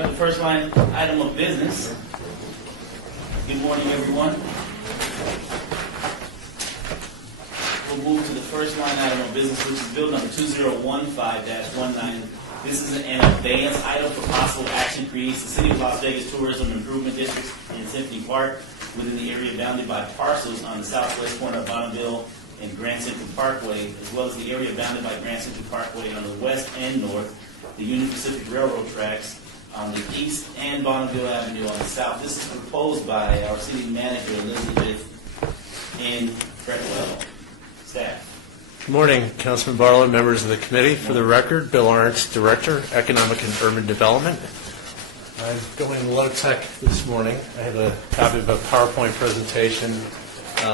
conduct the first line item of business. Good morning, everyone. We'll move to the first line item of business, which is bill number 2015-19. This is an advance item for possible action creates the City of Las Vegas Tourism Improvement District in Symphony Park within the area bounded by parcels on the southwest corner of Bonneville and Grand Central Parkway, as well as the area bounded by Grand Central Parkway on the west and north, the Union Pacific Railroad tracks on the east, and Bonneville Avenue on the south. This is proposed by our city manager, Elizabeth N. Fretwell. Staff. Good morning, Councilman Barlow, members of the committee. For the record, Bill Arntz, Director, Economic and Urban Development. I'm going low tech this morning. I have a copy of a PowerPoint presentation.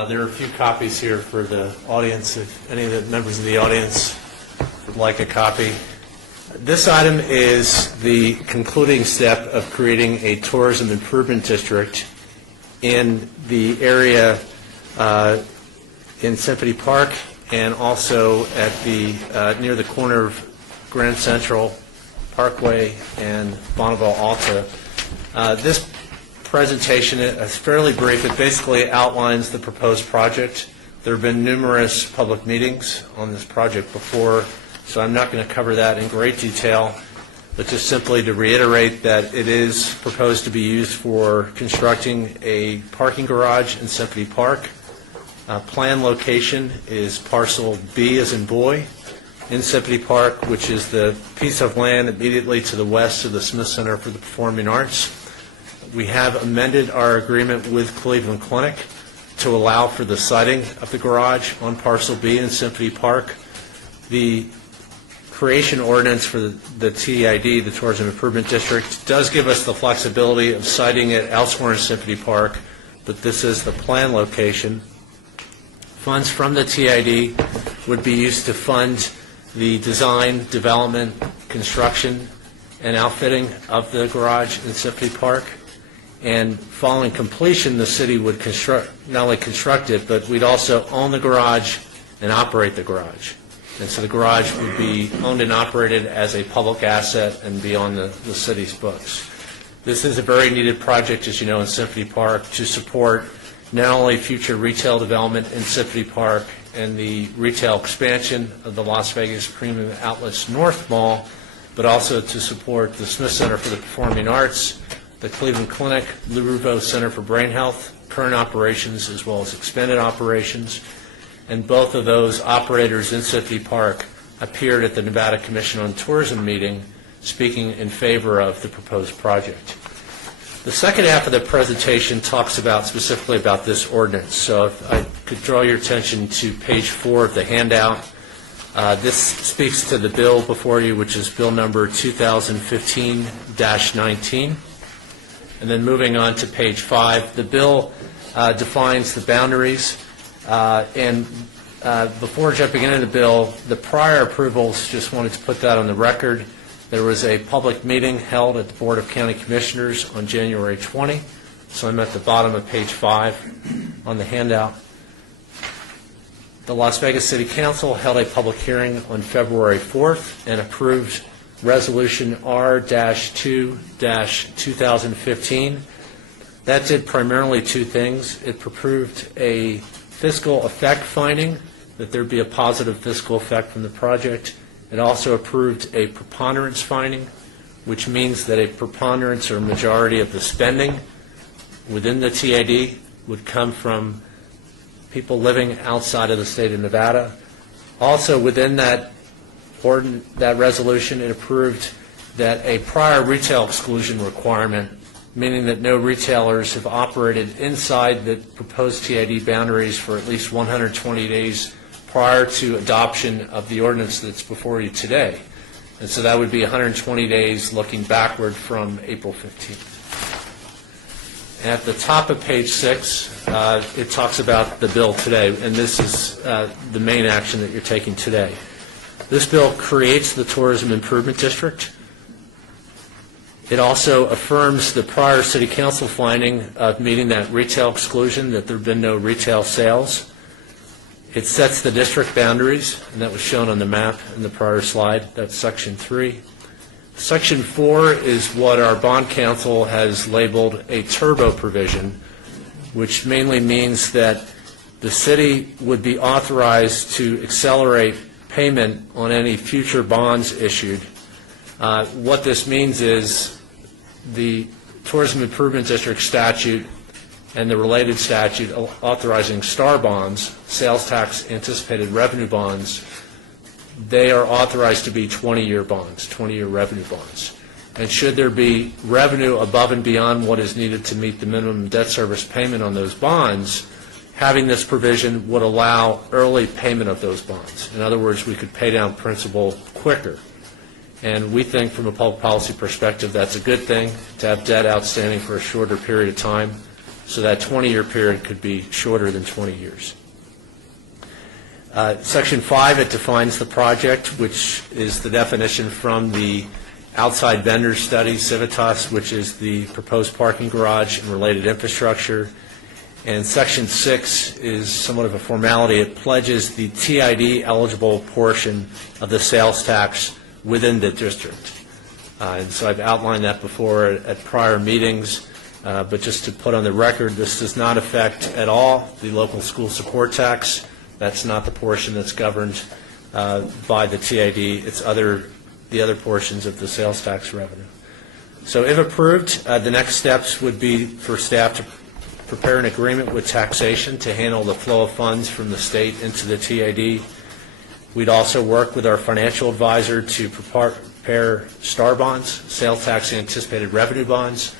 There are a few copies here for the audience, if any of the members of the audience would like a copy. This item is the concluding step of creating a tourism improvement district in the area in Symphony Park and also at the near the corner of Grand Central Parkway and Bonneville Alta. This presentation is fairly brief. It basically outlines the proposed project. There have been numerous public meetings on this project before, so I'm not going to cover that in great detail, but just simply to reiterate that it is proposed to be used for constructing a parking garage in Symphony Park. Planned location is parcel B as in boy in Symphony Park, which is the piece of land immediately to the west of the Smith Center for the Performing Arts. We have amended our agreement with Cleveland Clinic to allow for the siting of the garage on parcel B in Symphony Park. The creation ordinance for the TID, the Tourism Improvement District, does give us the flexibility of siting it elsewhere in Symphony Park, but this is the planned location. Funds from the TID would be used to fund the design, development, construction, and outfitting of the garage in Symphony Park. And following completion, the city would not only construct it, but we'd also own the garage and operate the garage. And so the garage would be owned and operated as a public asset and be on the city's books. This is a very needed project, as you know, in Symphony Park to support not only future retail development in Symphony Park and the retail expansion of the Las Vegas Premium Outlets North Mall, but also to support the Smith Center for the Performing Arts, the Cleveland Clinic, LaRuvo Center for Brain Health, current operations as well as expanded operations. And both of those operators in Symphony Park appeared at the Nevada Commission on Tourism meeting speaking in favor of the proposed project. The second half of the presentation talks specifically about this ordinance. So if I could draw your attention to page 4 of the handout. This speaks to the bill before you, which is bill number 2015-19. And then moving on to page 5, the bill defines the boundaries. Before jumping into the bill, the prior approvals, just wanted to put that on the record. There was a public meeting held at the Board of County Commissioners on January 20, so I'm at the bottom of page 5 on the handout. The Las Vegas City Council held a public hearing on February 4th and approved Resolution R-2-2015. That did primarily two things. It approved a fiscal effect finding, that there be a positive fiscal effect from the project. It also approved a preponderance finding, which means that a preponderance or majority of the spending within the TID would come from people living outside of the state of Nevada. Also within that resolution, it approved that a prior retail exclusion requirement, meaning that no retailers have operated inside the proposed TID boundaries for at least 120 days prior to adoption of the ordinance that's before you today. And so that would be 120 days looking backward from April 15th. And at the top of page 6, it talks about the bill today, and this is the main action that you're taking today. This bill creates the Tourism Improvement District. It also affirms the prior City Council finding of meeting that retail exclusion, that there have been no retail sales. It sets the district boundaries, and that was shown on the map in the prior slide. That's Section 3. Section 4 is what our bond counsel has labeled a turbo provision, which mainly means that the city would be authorized to accelerate payment on any future bonds issued. What this means is the Tourism Improvement District statute and the related statute authorizing STAR bonds, sales tax anticipated revenue bonds, they are authorized to be 20-year bonds, 20-year revenue bonds. And should there be revenue above and beyond what is needed to meet the minimum debt service payment on those bonds, having this provision would allow early payment of those bonds. In other words, we could pay down principal quicker. And we think from a public policy perspective that's a good thing to have debt outstanding for a shorter period of time, so that 20-year period could be shorter than 20 years. Section 5, it defines the project, which is the definition from the outside vendor study, Civitas, which is the proposed parking garage and related infrastructure. And Section 6 is somewhat of a formality. It pledges the TID eligible portion of the sales tax within the district. And so I've outlined that before at prior meetings, but just to put on the record, this does not affect at all the local school support tax. That's not the portion that's governed by the TID. It's the other portions of the sales tax revenue. So if approved, the next steps would be for staff to prepare an agreement with taxation to handle the flow of funds from the state into the TID. We'd also work with our financial advisor to prepare STAR bonds, sales tax anticipated revenue bonds.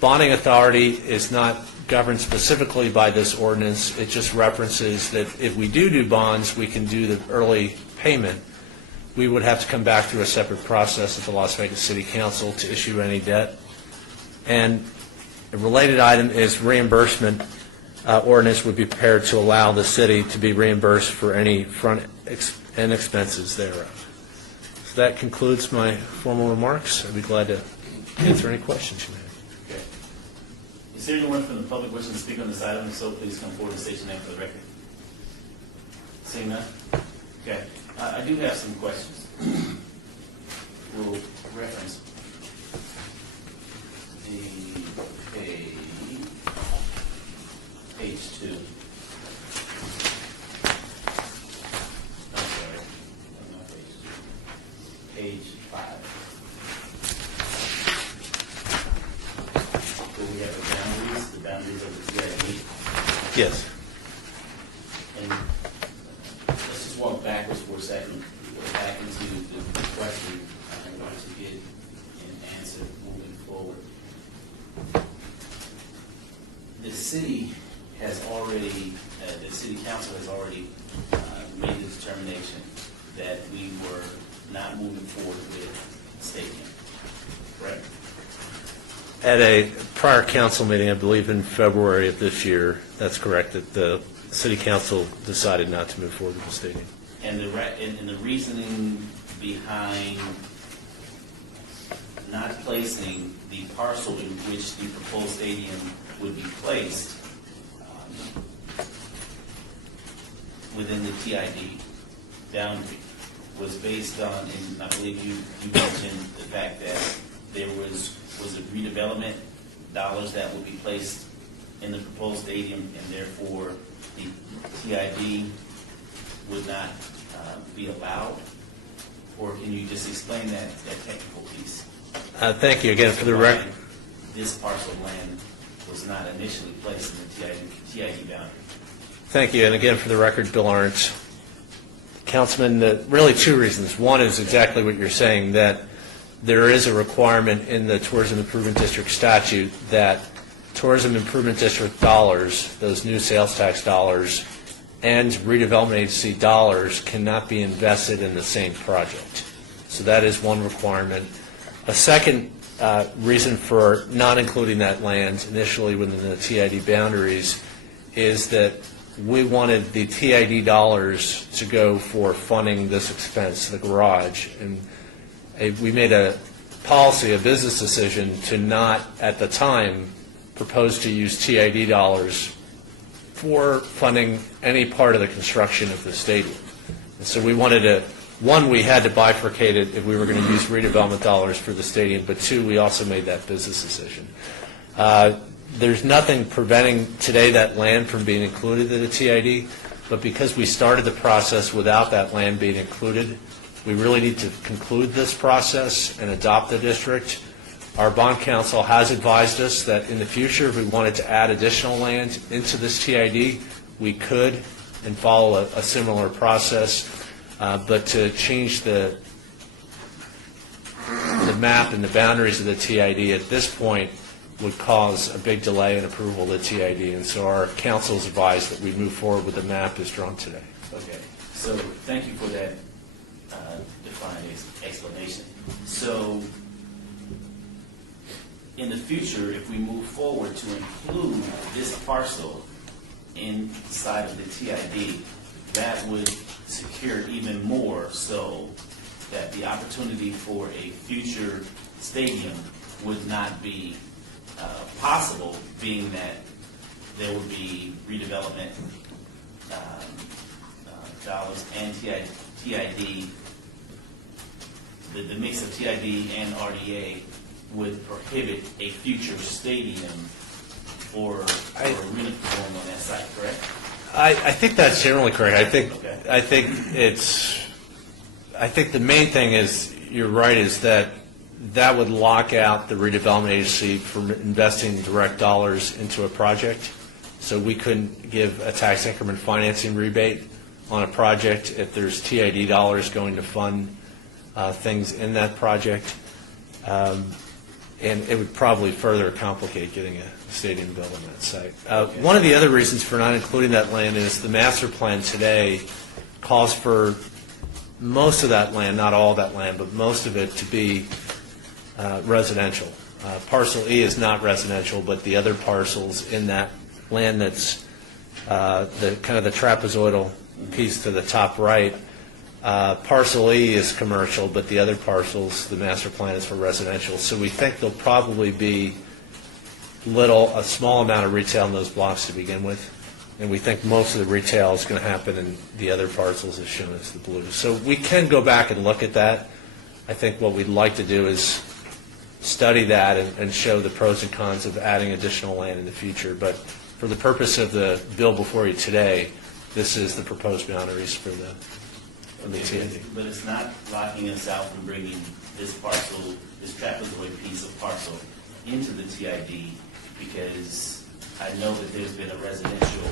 Bonding authority is not governed specifically by this ordinance. It just references that if we do bonds, we can do the early payment. We would have to come back through a separate process at the Las Vegas City Council to issue any debt. And a related item is reimbursement. Ordinance would be prepared to allow the city to be reimbursed for any front-end expenses thereof. So that concludes my formal remarks. I'd be glad to answer any questions you may have. Okay. Is there anyone from the public wishing to speak on this item? If so, please come forward and state your name for the record. Seeing none? Okay. I do have some questions. We'll reference page 2. I'm sorry, not page 2. Page 5. So we have the boundaries of the CID. Yes. And let's just walk backwards for a second, back into the question I want to get an answer moving forward. The city has already, the city council has already made the determination that we were not moving forward with stadium, correct? At a prior council meeting, I believe in February of this year, that's correct, that the city council decided not to move forward with the stadium. And the reasoning behind not placing the parcel in which the proposed stadium would be placed within the TID boundary was based on, and I believe you mentioned the fact that there was it redevelopment dollars that would be placed in the proposed stadium, and therefore the TID would not be allowed? Or can you just explain that technical piece? Thank you again for the record. This parcel of land was not initially placed in the TID boundary. Thank you, and again for the record, Bill Arntz. Councilman, really two reasons. One is exactly what you're saying, that there is a requirement in the Tourism Improvement District statute that Tourism Improvement District dollars, those new sales tax dollars, and redevelopment agency dollars cannot be invested in the same project. So that is one requirement. A second reason for not including that land initially within the TID boundaries is that we wanted the TID dollars to go for funding this expense, the garage. And we made a policy, a business decision to not, at the time, propose to use TID dollars for funding any part of the construction of the stadium. And so we wanted to one, we had to bifurcate it if we were going to use redevelopment dollars for the stadium, but two, we also made that business decision. There's nothing preventing today that land from being included in the TID, but because we started the process without that land being included, we really need to conclude this process and adopt the district. Our bond counsel has advised us that in the future, if we wanted to add additional land into this TID, we could and follow a similar process. But to change the map and the boundaries of the TID at this point would cause a big delay in approval of the TID. And so our counsel has advised that we move forward with the map as drawn today. Okay, so thank you for that defined explanation. So in the future, if we move forward to include this parcel inside of the TID, that would secure even more so that the opportunity for a future stadium would not be possible, being that there would be redevelopment dollars and TID. The mix of TID and RDA would prohibit a future stadium for arena performing on that site, correct? I think that's generally correct. Okay. I think the main thing is, you're right, is that would lock out the redevelopment agency from investing direct dollars into a project. So we couldn't give a tax increment financing rebate on a project if there's TID dollars going to fund things in that project. And it would probably further complicate getting a stadium built on that site. One of the other reasons for not including that land is the master plan today calls for most of that land, not all of that land, but most of it to be residential. Parcel E is not residential, but the other parcels in that land that's the kind of the trapezoidal piece to the top right, parcel E is commercial, but the other parcels, the master plan is for residential. So we think there'll probably be a small amount of retail in those blocks to begin with, and we think most of the retail is going to happen in the other parcels as shown as the blue. So we can go back and look at that. I think what we'd like to do is study that and show the pros and cons of adding additional land in the future. But for the purpose of the bill before you today, this is the proposed boundaries for the TID. But it's not locking us out from bringing this parcel, this trapezoid piece of parcel into the TID, because I know that there's been a residential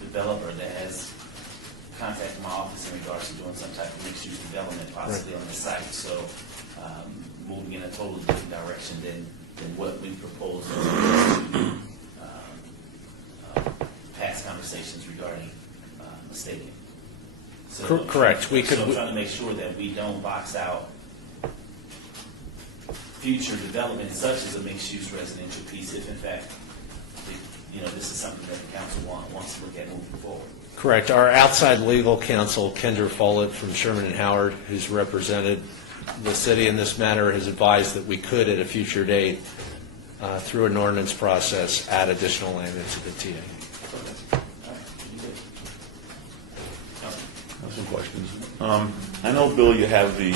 developer that has contacted my office in regards to doing some type of mixed-use development possibly on the site. So moving in a totally different direction than what we proposed to past conversations regarding the stadium. So Correct. So I'm trying to make sure that we don't box out future development such as a mixed-use residential piece if in fact, this is something that the council wants to look at moving forward. Correct. Our outside legal counsel, Kendra Follett from Sherman and Howard, who's represented the city in this matter, has advised that we could at a future date, through an ordinance process, add additional land into the TA. Some questions. I know, Bill, you have the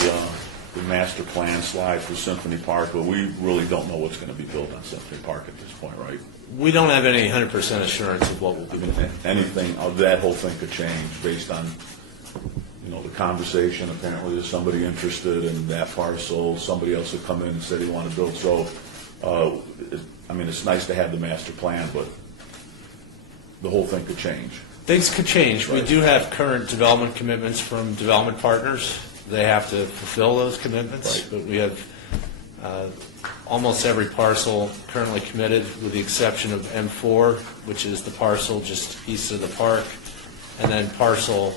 master plan slide for Symphony Park, but we really don't know what's going to be built on Symphony Park at this point, right? We don't have any 100% assurance of what will be built. Anything, that whole thing could change based on, the conversation. Apparently, there's somebody interested in that parcel. Somebody else would come in and say they want to build. So, it's nice to have the master plan, but the whole thing could change. Things could change. We Right. do have current development commitments from development partners. They have to fulfill those commitments, Right. but we have almost every parcel currently committed, with the exception of M4, which is the parcel just east of the park, and then parcel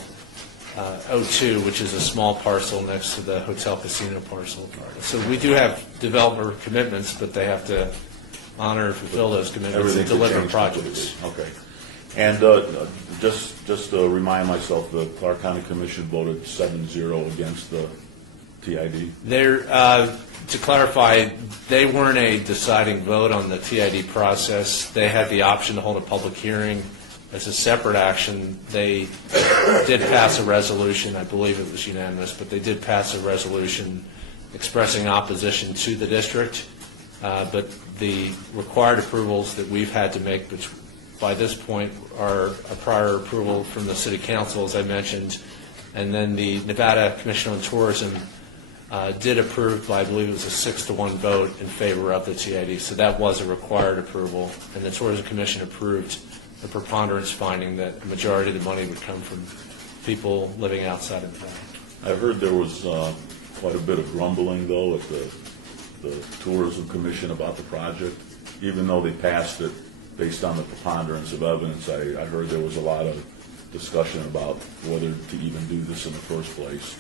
O2, which is a small parcel next to the hotel casino parcel. So we do have developer commitments, but they have to honor and fulfill those commitments Everything and could deliver change projects. completely. Okay. And just to remind myself, the Clark County Commission voted 7-0 against the TID. To clarify, they weren't a deciding vote on the TID process. They had the option to hold a public hearing as a separate action, they did pass a resolution, I believe it was unanimous, but they did pass a resolution expressing opposition to the district. But the required approvals that we've had to make, which by this point are a prior approval from the City Council, as I mentioned, and then the Nevada Commission on Tourism did approve by, I believe it was a 6-1 vote in favor of the TID. So that was a required approval, and the Tourism Commission approved the preponderance finding that a majority of the money would come from people living outside of Nevada. I heard there was quite a bit of grumbling, though, at the Tourism Commission about the project. Even though they passed it based on the preponderance of evidence, I heard there was a lot of discussion about whether to even do this in the first place.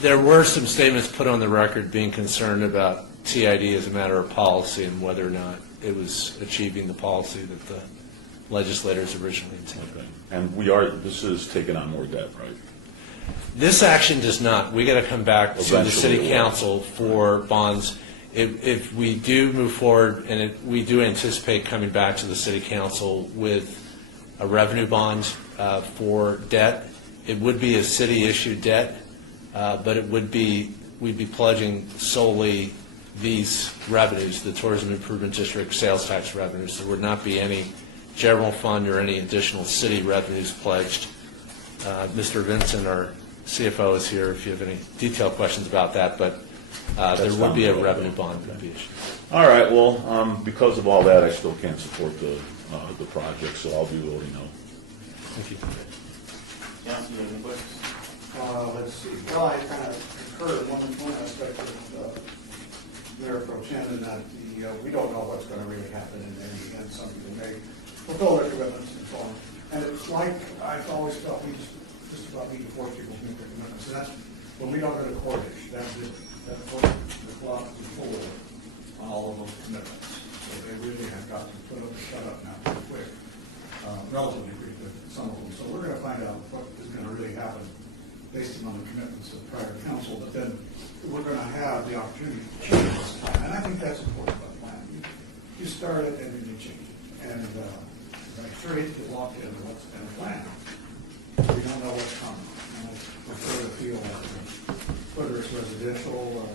There were some statements put on the record being concerned about TID as a matter of policy and whether or not it was achieving the policy that the legislators originally intended. Okay. And this is taking on more debt, right? This action does not. We got to come back to the Eventually it City will. Council for bonds. If we do move forward, and we do anticipate coming back to the City Council with a revenue bond for debt, it would be a city-issued debt, but we'd be pledging solely these revenues, the Tourism Improvement District sales tax revenues. There would not be any general fund or any additional city revenues pledged. Mr. Vincent, our CFO, is here if you have any detailed questions about that, but there would be a revenue bond that would be issued. All right, well, because of all that, I still can't support the project, so I'll be voting no. Thank you. Council, you have any questions? Let's see, well, I kind of concur in one aspect of their approach, and that we don't know what's going to really happen in the end. Some people may fulfill their commitments and so on. And it's like, I've always felt we just about need to force people to make their commitments. And that's when we don't go to court issue. That's it. That forces the clock to pull on all of those commitments. So they really have got to shut up now pretty quick, relatively pretty quick, some of them. So we're going to find out what is going to really happen based on the commitments of prior council. But then we're going to have the opportunity to change this plan. And I think that's important about the plan. You start it and then you change it. And make sure you get locked into what's in the plan. We don't know what's coming. And I prefer to feel that whether it's residential or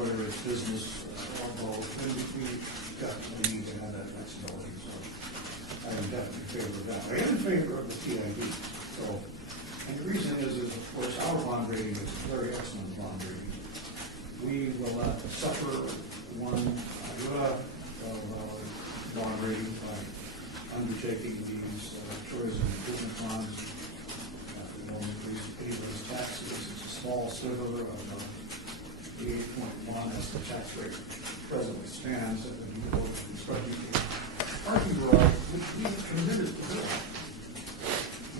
whether it's business or both, then we definitely need to have that flexibility. So I'm definitely in favor of that. I am in favor of the TID. So, and the reason is of course our bond rating is a very excellent bond rating. We will not suffer one iota of bond rating by undertaking these tourism improvement bonds. We won't increase anybody's taxes. It's a small sliver of the 8.1 as the tax rate presently stands at the construction. Parking garage, we committed to build.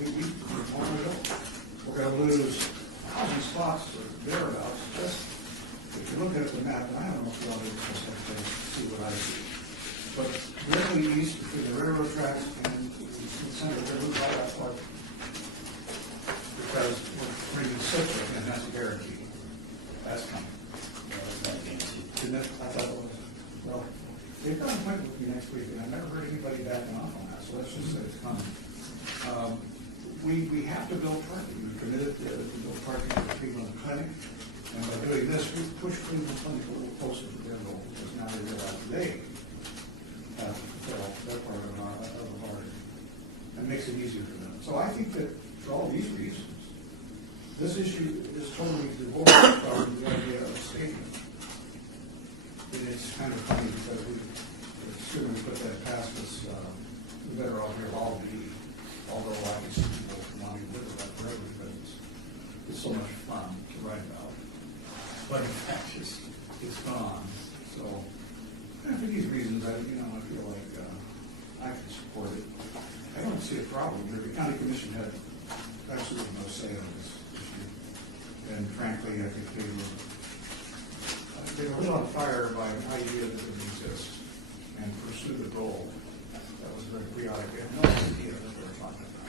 We want to build. We're going to lose 1,000 spots or thereabouts. Just if you look at the map, and I don't know if you all need to see what I see. But directly east between the railroad tracks and the center, they're moved right out park. Because we're bringing Citrus, and that's a guarantee. That's coming. Didn't it? I thought it was. Well, they've got an appointment with me next week, and I've never heard anybody backing off on that, so let's just say it's coming. We have to build parking. We're committed to build parking for people in the clinic. And by doing this, we push Cleveland Clinic a little closer to their goal, because now they realize they have to fulfill their part of the bargain. And makes it easier for them. So I think that for all these reasons, this issue is totally divorced from the idea of a statement. And it's kind of funny because as soon as we put that past us, we better off here all be, although I can see people wanting to live with that forever because it's so much fun to write about. But in fact, it's gone. So for these reasons, I feel like I can support it. I don't see a problem here. The county commission had absolutely no say on this issue. And frankly, I think they were lit on fire by an idea that didn't exist and pursue the goal. That was very chaotic. They had no idea that they were talking about.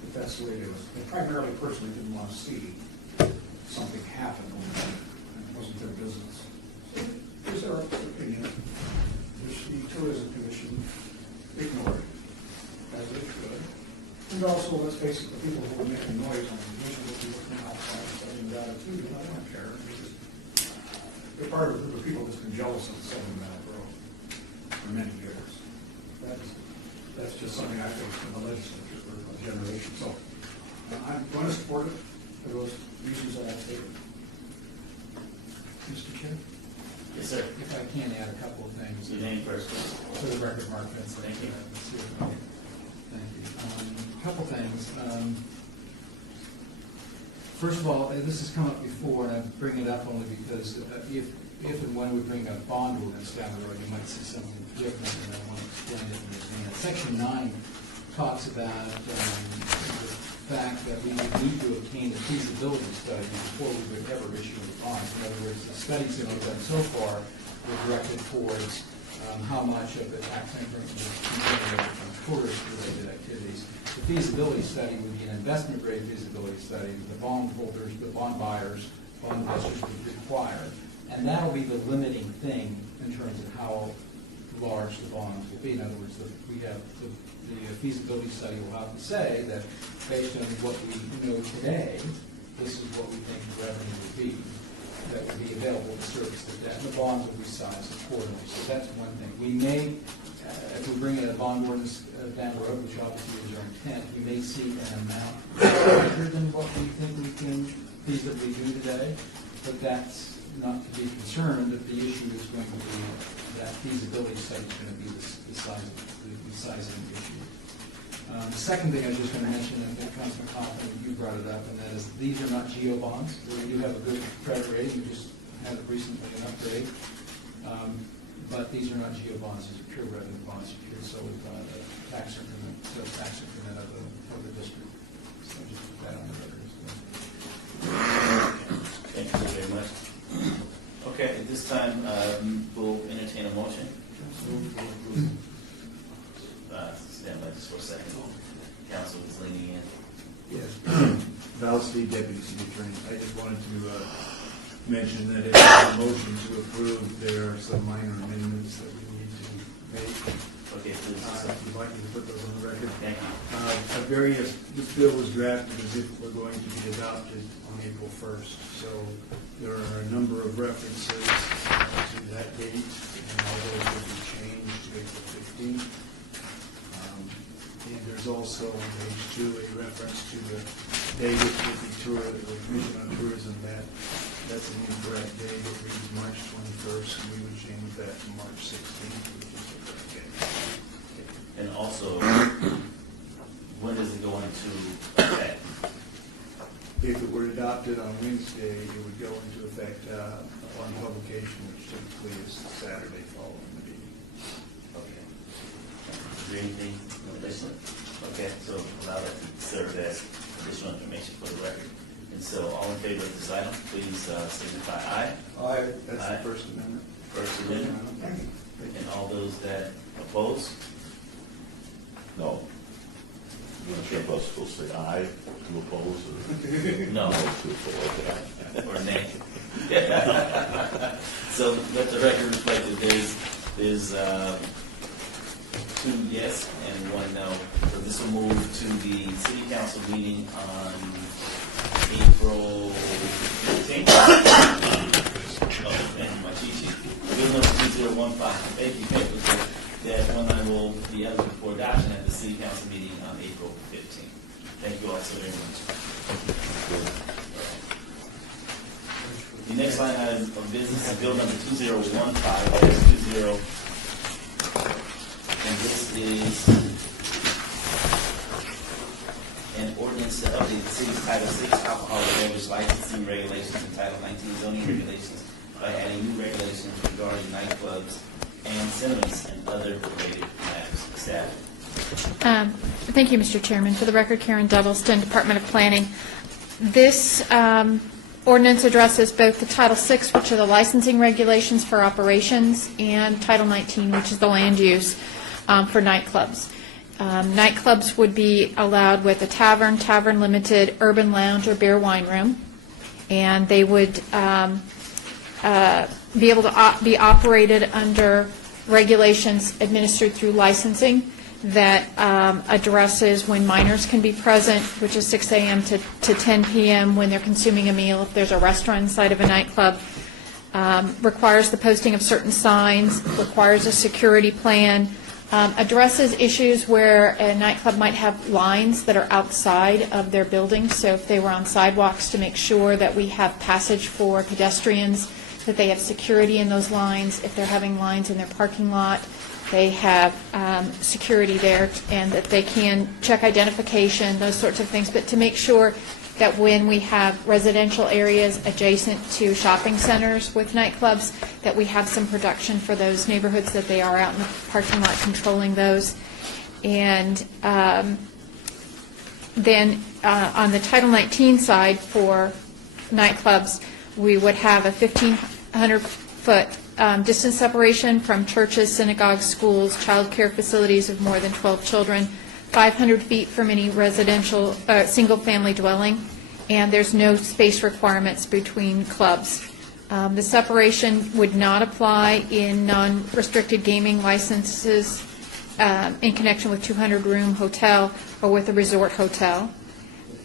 But that's the way it was. They primarily, personally, didn't want to see something happen overnight, and it wasn't their business. So here's their opinion. There's the Tourism Commission. ignored, as it should. And also, let's face it, the people who are making noise on the mission will be looking outside and saying that too, you know, they don't care. They're part of a group of people that's been jealous of the Southern Valley Road for many years. That's just something I faced in the legislature for a generation. So I'm going to support it for those reasons that I've stated. Mr. Chair, Yes, sir. if I can add a couple of things. Your name first, please. For the record, Mark Vincent. Thank you. Thank you. A couple things. First of all, this has come up before, and I bring it up only because if and when we bring a bond ordinance down the road, you might see something different, and I want to explain it in advance. Section 9 talks about the fact that we would need to obtain a feasibility study before we would ever issue a bond. In other words, the studies that we've done so far were directed towards how much of the tax increment was generated from tourist-related activities. The feasibility study would be an investment-grade feasibility study that the bond holders, the bond buyers, bond investors would require. And that'll be the limiting thing in terms of how large the bonds will be. In other words, we have the feasibility study will have to say that based on what we know today, this is what we think the revenue would be that would be available to service the debt. And the bonds will be sized accordingly. So that's one thing. We may, if we bring a bond ordinance down the road, which obviously is our intent, we may see an amount larger than what we think we can feasibly do today. But that's not to be concerned that the issue is going to be that feasibility study is going to be the sizing issue. The second thing I was just going to mention, and I think Councilman Hoffman, you brought it up, and that is these are not GEO bonds. We do have a good credit rating. We just had recently an upgrade. But these are not GEO bonds. These are pure revenue bonds, pure solely by the tax increment of the district. So just put that on the record as well. Thank you very much. Okay, at this time, we'll entertain a motion. Stand by just for a second. Council is leaning in. Yes. Val Steve, Deputy City Attorney. I just wanted to mention that if there's a motion to approve, there are some minor amendments that we need to make. Okay, please. If you'd like me to put those on the record. Thank you. This bill was drafted as if we're going to be adopted on April 1st. So there are a number of references to that date, and all those will be changed to April 15th. And there's also on page 2 a reference to the day which would be the Commission on Tourism. That's an incorrect day. It reads March 21st, and we would change that to March 16th, which is the correct day. And also, when does it go into effect? If it were adopted on Wednesday, it would go into effect on publication, which typically is Saturday following the meeting. Okay. Is there anything additional? Okay, so allow that to serve as additional information for the record. And so all in favor of this item, please signify aye. Aye. That's Aye. the First Amendment. First Amendment. And all those that oppose? No. I'm not sure if I was supposed to say aye to oppose or No. no to oppose. Or nay? So let the record reflect that there's 2 yes and 1 no. So this will move to the city council meeting on April 15th. Oh, and my cheat sheet. Bill number 2015. Thank you, Councilor. That one I will be eligible for adoption at the city council meeting on April 15th. Thank you all so very much. The next line item of business is bill number 2015-20. And this is an ordinance to update the city's Title VI alcohol beverage licensing regulations and Title 19 zoning regulations by adding new regulations regarding nightclubs and cinemas and other related matters. Staff. Thank you, Mr. Chairman. For the record, Karen Dudleston, Department of Planning. This ordinance addresses both the Title VI, which are the licensing regulations for operations, and Title 19, which is the land use for nightclubs. Nightclubs would be allowed with a tavern, tavern limited, urban lounge, or beer wine room, and they would be able to be operated under regulations administered through licensing. that addresses when minors can be present, which is 6 a.m. to 10 p.m. when they're consuming a meal, if there's a restaurant inside of a nightclub, requires the posting of certain signs, requires a security plan, addresses issues where a nightclub might have lines that are outside of their building. So if they were on sidewalks, to make sure that we have passage for pedestrians, that they have security in those lines. If they're having lines in their parking lot, they have security there, and that they can check identification, those sorts of things. But to make sure that when we have residential areas adjacent to shopping centers with nightclubs, that we have some protection for those neighborhoods, that they are out in the parking lot controlling those. And then on the Title 19 side for nightclubs, we would have a 1,500-foot distance separation from churches, synagogues, schools, child care facilities of more than 12 children, 500 feet from any residential, single-family dwelling, and there's no space requirements between clubs. The separation would not apply in non-restricted gaming licenses in connection with 200-room hotel or with a resort hotel.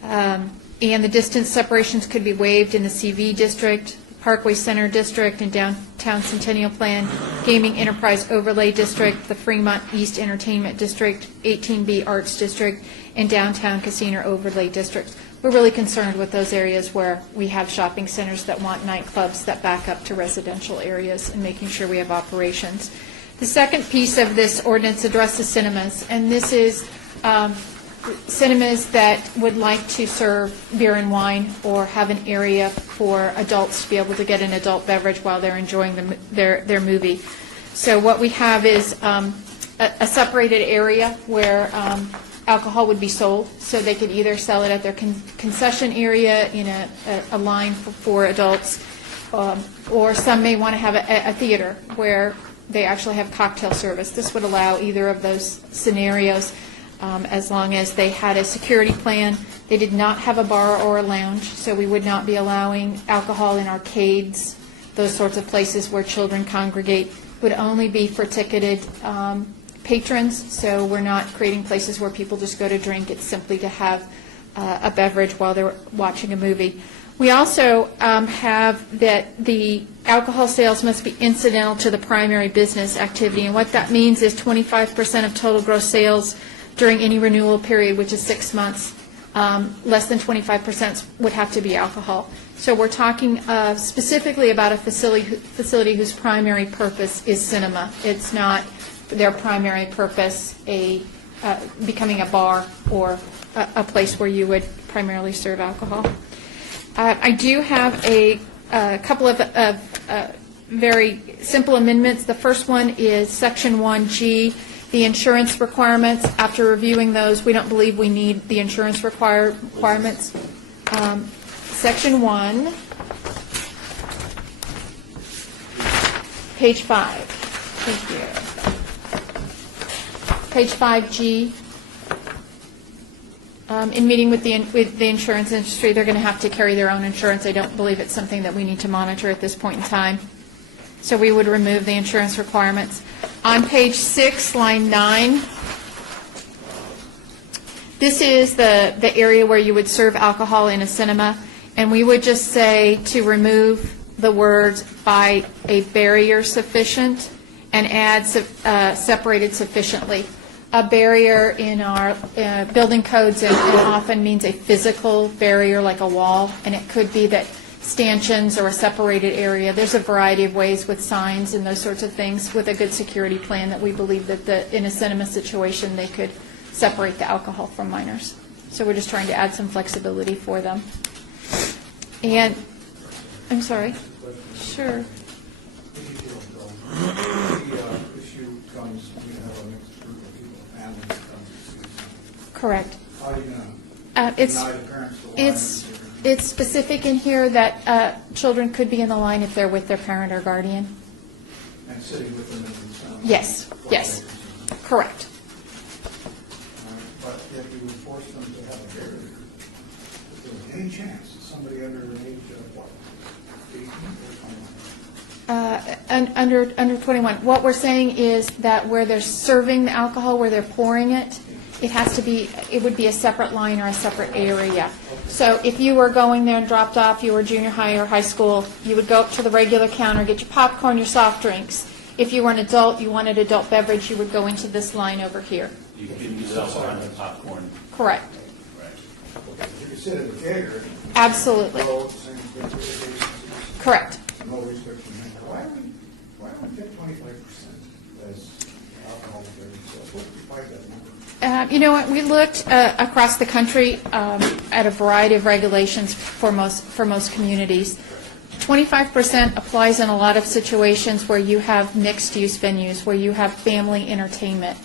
And the distance separations could be waived in the CV district, Parkway Center District, and Downtown Centennial Plan, Gaming Enterprise Overlay District, the Fremont East Entertainment District, 18B Arts District, and Downtown Casino Overlay District. We're really concerned with those areas where we have shopping centers that want nightclubs that back up to residential areas, and making sure we have operations. The second piece of this ordinance addresses cinemas, and this is cinemas that would like to serve beer and wine or have an area for adults to be able to get an adult beverage while they're enjoying their movie. So what we have is a separated area where alcohol would be sold, so they could either sell it at their concession area in a line for adults, or some may want to have a theater where they actually have cocktail service. This would allow either of those scenarios, as long as they had a security plan. They did not have a bar or a lounge, so we would not be allowing alcohol in arcades, those sorts of places where children congregate. Would only be for ticketed patrons, so we're not creating places where people just go to drink. It's simply to have a beverage while they're watching a movie. We also have that the alcohol sales must be incidental to the primary business activity, and what that means is 25% of total gross sales during any renewal period, which is 6 months. Less than 25% would have to be alcohol. So we're talking specifically about a facility whose primary purpose is cinema. It's not their primary purpose becoming a bar or a place where you would primarily serve alcohol. I do have a couple of very simple amendments. The first one is Section 1G, the insurance requirements. After reviewing those, we don't believe we need the insurance requirements. Section 1, page 5. Thank you. Page 5G. In meeting with the insurance industry, they're going to have to carry their own insurance. I don't believe it's something that we need to monitor at this point in time. So we would remove the insurance requirements. On page 6, line 9, this is the area where you would serve alcohol in a cinema, and we would just say to remove the words "by a barrier sufficient" and add separated sufficiently. A barrier in our building codes and often means a physical barrier like a wall, and it could be that stanchions or a separated area. There's a variety of ways with signs and those sorts of things with a good security plan that we believe that in a cinema situation they could separate the alcohol from minors. So we're just trying to add some flexibility for them. And, I'm sorry. Sure. The issue comes, we have a mixed group of people, families that come to see something. Correct. How are you going to deny the parents the line? It's specific in here that children could be in the line if they're with their parent or guardian. And sitting with them in the cinema? Yes, yes, correct. But if you would force them to have a barrier, if there was any chance that somebody under the age of, what, 18 or 21, Under 21, what we're saying is that where they're serving the alcohol, where they're pouring it, it would be a separate line or a separate area. So if you were going there and dropped off, you were junior high or high school, you would go up to the regular counter, get your popcorn, your soft drinks. If you were an adult, you wanted adult beverage, you would go into this line over here. You can use alcohol on the popcorn. Correct. You can sit in the theater. Absolutely. Go, sing, play, Correct. no restriction. Why don't we get 25% as alcohol beverage sales? What did we find that number? You know what, we looked across the country at a variety of regulations for most communities. 25% applies in a lot of situations where you have mixed-use venues, where you have family entertainment.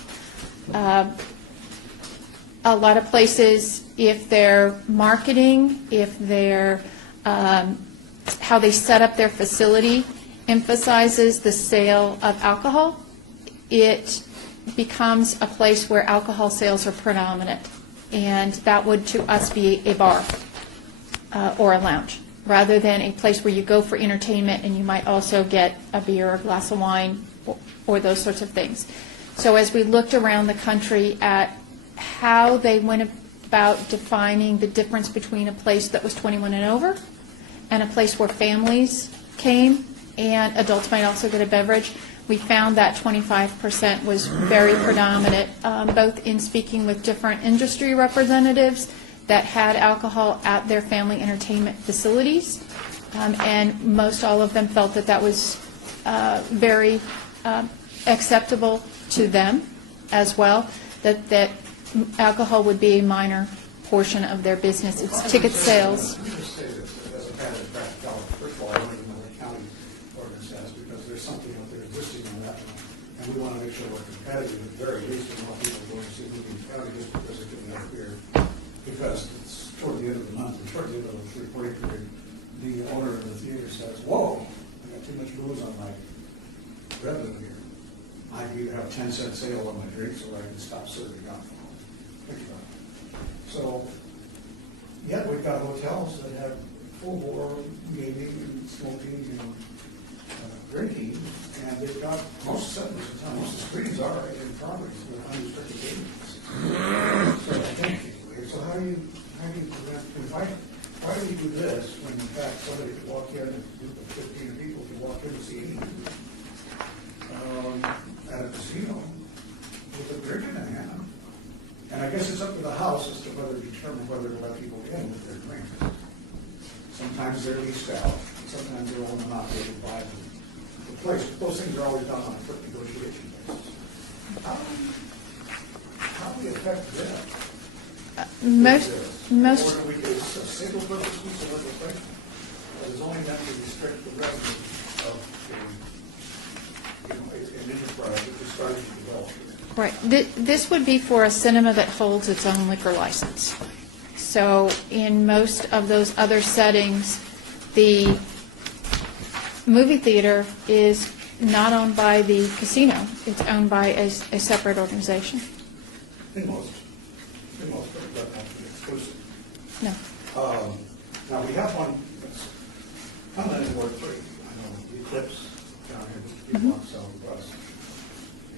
A lot of places, if their marketing, if their how they set up their facility emphasizes the sale of alcohol, it becomes a place where alcohol sales are predominant, and that would to us be a bar or a lounge, rather than a place where you go for entertainment and you might also get a beer or a glass of wine or those sorts of things. So as we looked around the country at how they went about defining the difference between a place that was 21 and over and a place where families came and adults might also get a beverage, we found that 25% was very predominant, both in speaking with different industry representatives that had alcohol at their family entertainment facilities, and most all of them felt that that was very acceptable to them as well, that alcohol would be a minor portion of their business. It's ticket sales. Let me just say this as a matter of practicality. First of all, I don't even know what county ordinance says, because there's something out there existing on that one, and we want to make sure we're competitive. At the very least, we want people going to see movie in county just because they're getting that beer. Because it's toward the end of the month, and toward the end of the reporting period, the owner of the theater says, "Whoa, I got too much booze on my revenue here. I can either have a 10-cent sale on my drinks, or I can stop serving alcohol." Think about it. So, yeah, we've got hotels that have full bore gaming and smoking and drinking, and they've got most settlers in town, most of the screens are in properties with unrestricted gaming. So I think, so how do you prevent, why do we do this when in fact somebody could walk in, and a group of 15 people could walk in and see any at a casino with a drink in their hand? And I guess it's up to the house as to whether to determine whether to let people in with their drinks. Sometimes they're leased out, sometimes they're on monopoly by the place. Those things are always done on a quick negotiation basis. How do we affect that? Most Or do we do a single purpose piece of legislation that is only meant to restrict the revenue of an enterprise that is starting to develop? Right. This would be for a cinema that holds its own liquor license. So in most of those other settings, the movie theater is not owned by the casino. It's owned by a separate organization. In most, but it doesn't have to be exclusive. No. Now, we have one that's coming in Ward 3. I know the Eclipse down here, the people on Southwest.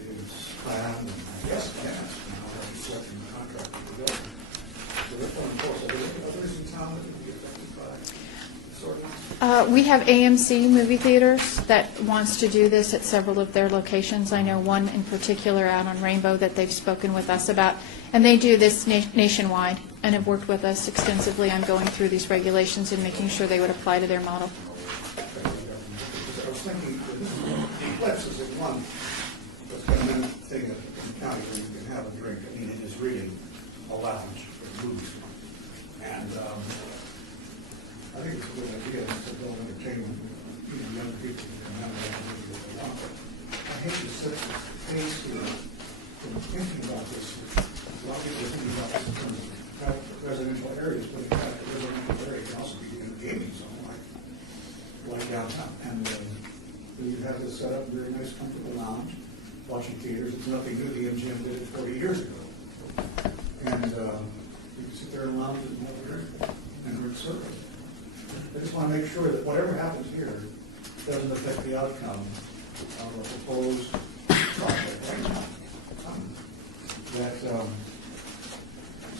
It's planned, and I guess advanced, now they're accepting the contract with the building. So this one, of course, are there others in town that would be affected by this ordinance? We have AMC movie theaters that wants to do this at several of their locations. I know one in particular out on Rainbow that they've spoken with us about, and they do this nationwide and have worked with us extensively on going through these regulations and making sure they would apply to their model. I was thinking, the Eclipse is in one, that's kind of a thing in the county where you can have a drink. I mean, it is really a lounge for booze. And I think it's a good idea to build entertainment, younger people can have that if they want. But I hate to set the pace here from thinking about this. A lot of people are thinking about this in terms of residential areas, but in fact, a residential area can also be in a gaming zone, like downtown. And you have this set up, very nice, comfortable lounge, watching theaters. It's nothing new. The MGM did it 40 years ago. And you can sit there and lounge and have a drink and drink service. I just want to make sure that whatever happens here doesn't affect the outcome of a proposed project. That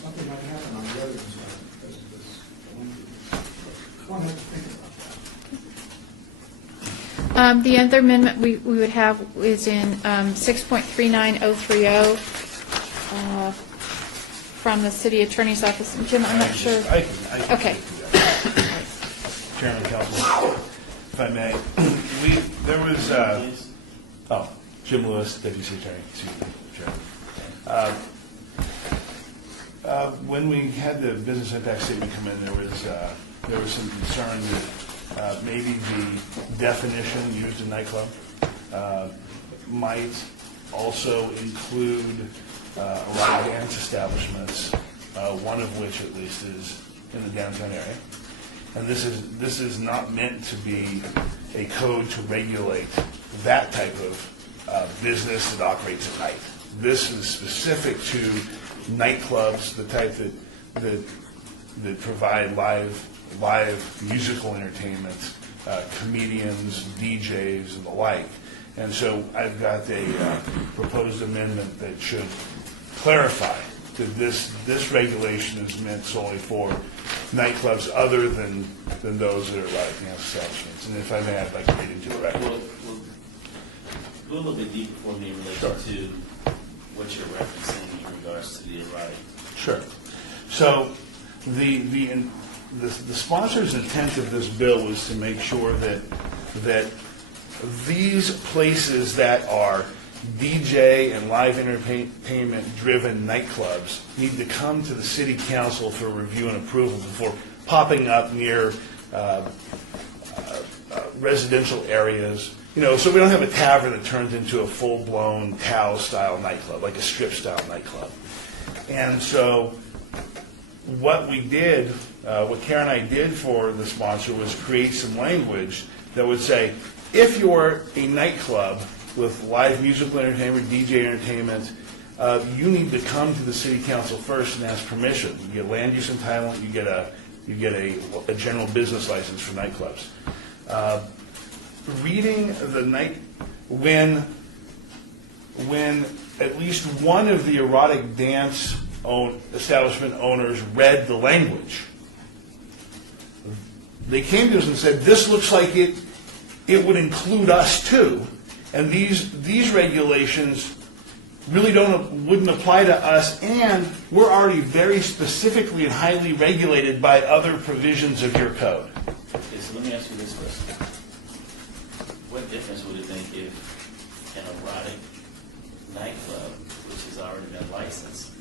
something might happen on the other side because of this. One has to think about that. The other amendment we would have is in 6.39030 from the city attorney's office. Jim, I'm not sure. I can Okay. do that. Chairman, Council, if I may, there was, Jim Lewis, Deputy City Attorney, excuse me, Chairman. When we had the business impact statement come in, there was some concern that maybe the definition used in nightclub might also include a lot of dance establishments, one of which at least is in the downtown area. And this is not meant to be a code to regulate that type of business that operates at night. This is specific to nightclubs, the type that provide live musical entertainment, comedians, DJs, and the like. And so I've got a proposed amendment that should clarify that this regulation is meant solely for nightclubs other than those that are erotic dance establishments. And if I may, I'd like to read into the record. We'll go a little bit deeper for me related to what you're referencing in regards to the erotic. Sure. So the sponsor's intent of this bill was to make sure that these places that are DJ and live entertainment-driven nightclubs need to come to the city council for review and approval before popping up near residential areas. So we don't have a tavern that turns into a full-blown Tao-style nightclub, like a strip-style nightclub. And so what we did, what Karen and I did for the sponsor was create some language that would say, if you're a nightclub with live musical entertainment, DJ entertainment, you need to come to the city council first and ask permission. You get land use entitlement, you get a general business license for nightclubs. Reading the night when at least one of the erotic dance establishment owners read the language, they came to us and said, "This looks like it would include us too." And these regulations really wouldn't apply to us, and we're already very specifically and highly regulated by other provisions of your code. Okay, so let me ask you this question. What difference would it make if an erotic nightclub, which has already been licensed,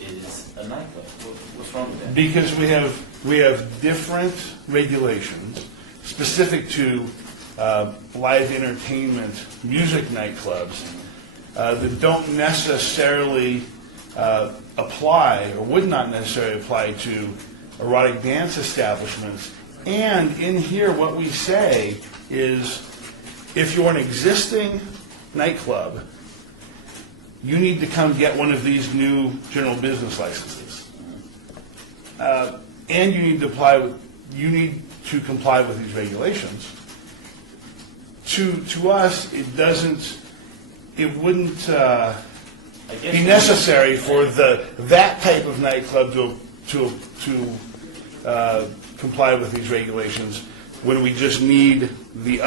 is a nightclub? What's wrong with that? Because we have different regulations specific to live entertainment, music nightclubs that don't necessarily apply or would not necessarily apply to erotic dance establishments. And in here, what we say is, if you're an existing nightclub, you need to come get one of these new general business licenses, and you need to comply with these regulations. To us, it wouldn't be necessary for that type of nightclub to comply with these regulations when we just need the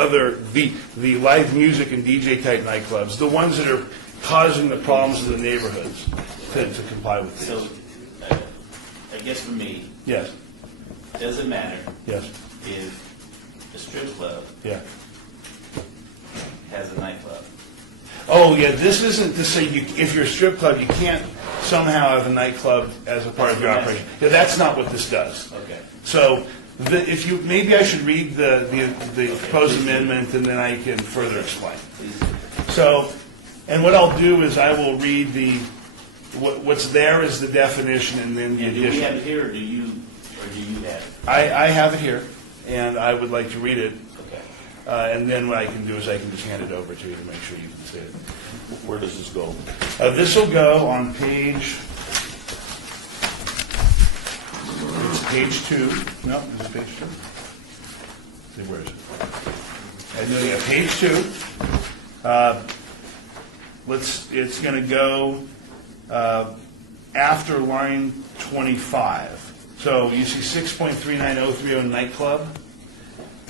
live music and DJ type nightclubs, the ones that are causing the problems in the neighborhoods, to comply with these. So, I guess for me, Yes. does it matter Yes. if a strip club Yeah. has a nightclub? Oh, yeah, this isn't to say if you're a strip club, you can't somehow have a nightclub as a part of your operation. Yeah, that's not what this does. Okay. So, maybe I should read the proposed amendment, and then I can further explain. Please. So, and what I'll do is I will read what's there is the definition, and then the And do we have addition. it here, or do you have it? I have it here, and I would like to read it. Okay. And then what I can do is I can just hand it over to you to make sure you can see it. Where does this go? This will go on page 2. No, is it page 2? See, where is it? And then page 2. It's going to go after line 25. So you see 6.39030 nightclub.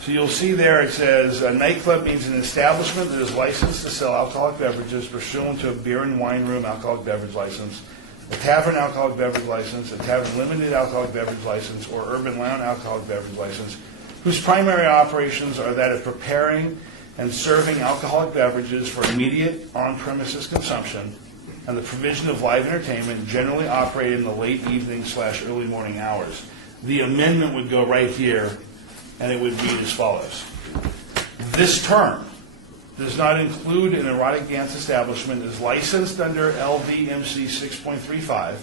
So you'll see there it says, a nightclub means an establishment that is licensed to sell alcoholic beverages pursuant to a beer and wine room alcoholic beverage license, a tavern alcoholic beverage license, a tavern limited alcoholic beverage license, or urban lounge alcoholic beverage license, whose primary operations are that of preparing and serving alcoholic beverages for immediate on-premises consumption, and the provision of live entertainment, generally operated in the late evening / early morning hours. The amendment would go right here, and it would read as follows. This term does not include an erotic dance establishment as licensed under LVMC 6.35,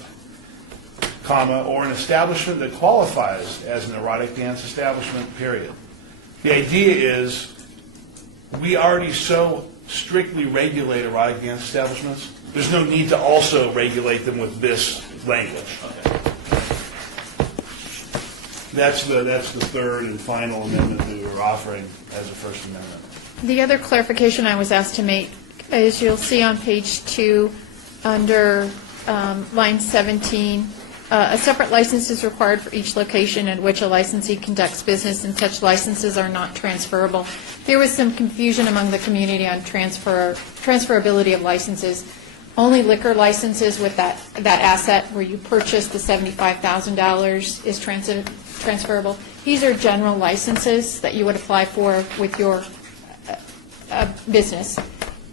comma, or an establishment that qualifies as an erotic dance establishment, period. The idea is we already so strictly regulate erotic dance establishments, there's no need to also regulate them with this language. That's the third and final amendment that we're offering as a First Amendment. The other clarification I was asked to make is you'll see on page 2, under line 17, a separate license is required for each location at which a licensee conducts business, and such licenses are not transferable. There was some confusion among the community on transferability of licenses. Only liquor licenses with that asset where you purchase the $75,000 is transferable. These are general licenses that you would apply for with your business.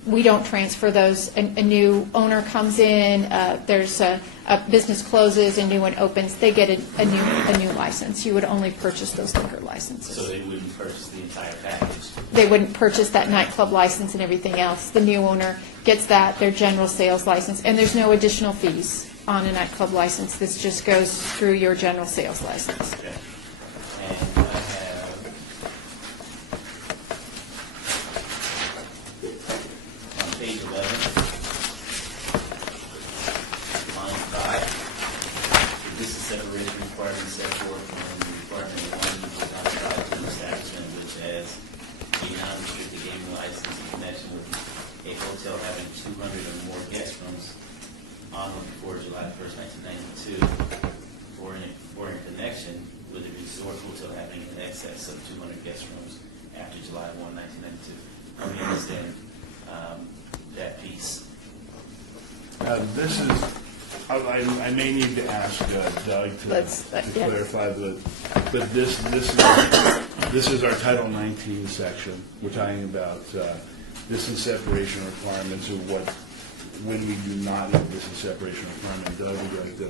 We don't transfer those. A new owner comes in, there's a business closes, a new one opens, they get a new license. You would only purchase those liquor licenses. So they wouldn't purchase the entire package? They wouldn't purchase that nightclub license and everything else. The new owner gets that, their general sales license, and there's no additional fees on a nightclub license. This just goes through your general sales license. Okay. And I have on page 11, line 5, this is separation requirement set forth in requirement 1 to establishment which has a non-restricted gaming license in connection with a hotel having 200 or more guest rooms on or before July 1st, 1992, or in connection with a resort hotel having in excess of 200 guest rooms after July 1, 1992. How do you understand that piece? This is, I may need to ask Doug to clarify, but this is our Title 19 section. We're talking about business separation requirements, or when we do not have business separation requirement. Doug, would you like to?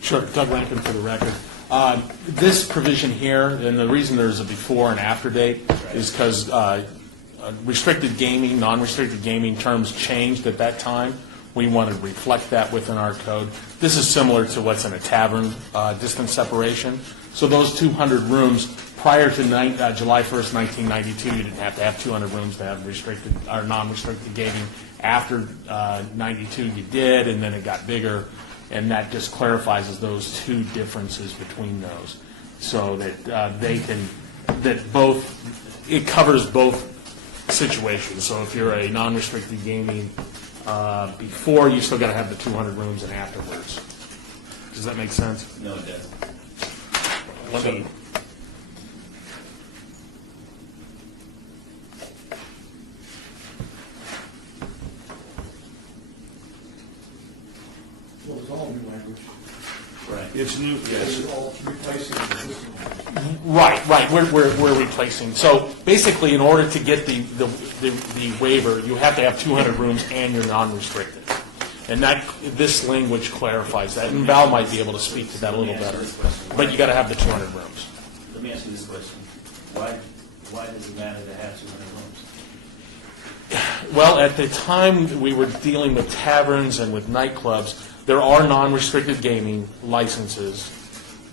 Sure, Doug Rankin for the record. This provision here, and the reason there's a before and after date is because restricted gaming, non-restricted gaming terms changed at that time. We want to reflect that within our code. This is similar to what's in a tavern distance separation. So those 200 rooms, prior to July 1st, 1992, you didn't have to have 200 rooms to have restricted or non-restricted gaming. After 92, you did, and then it got bigger. And that just clarifies those two differences between those, so that it covers both situations. So if you're a non-restricted gaming before, you still got to have the 200 rooms, and afterwards. Does that make sense? No, it doesn't. Let me. Well, it's all new language. Right. It's new, yes. It's all replacing the existing language. Right. We're replacing. So basically, in order to get the waiver, you have to have 200 rooms and you're non-restricted. And this language clarifies that. And Val might be able to speak to that a little better. But you got to have the 200 rooms. Let me ask you this question. Why does it matter to have 200 rooms? Well, at the time we were dealing with taverns and with nightclubs, there are non-restricted gaming licenses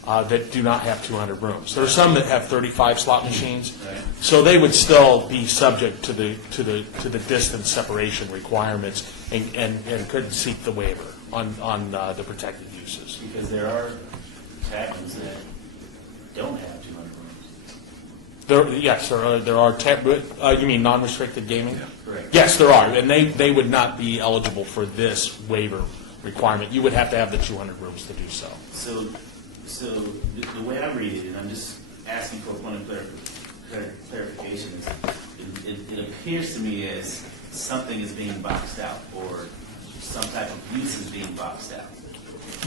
that do not have 200 rooms. There are some that have 35 slot machines, so they would still be subject to the distance separation requirements and couldn't seek the waiver on the protected uses. Because there are taverns that don't have 200 rooms. Yes, there are, you mean non-restricted gaming? Correct. Yes, there are, and they would not be eligible for this waiver requirement. You would have to have the 200 rooms to do so. So the way I read it, and I'm just asking for a point of clarification, is it appears to me as something is being boxed out, or some type of use is being boxed out.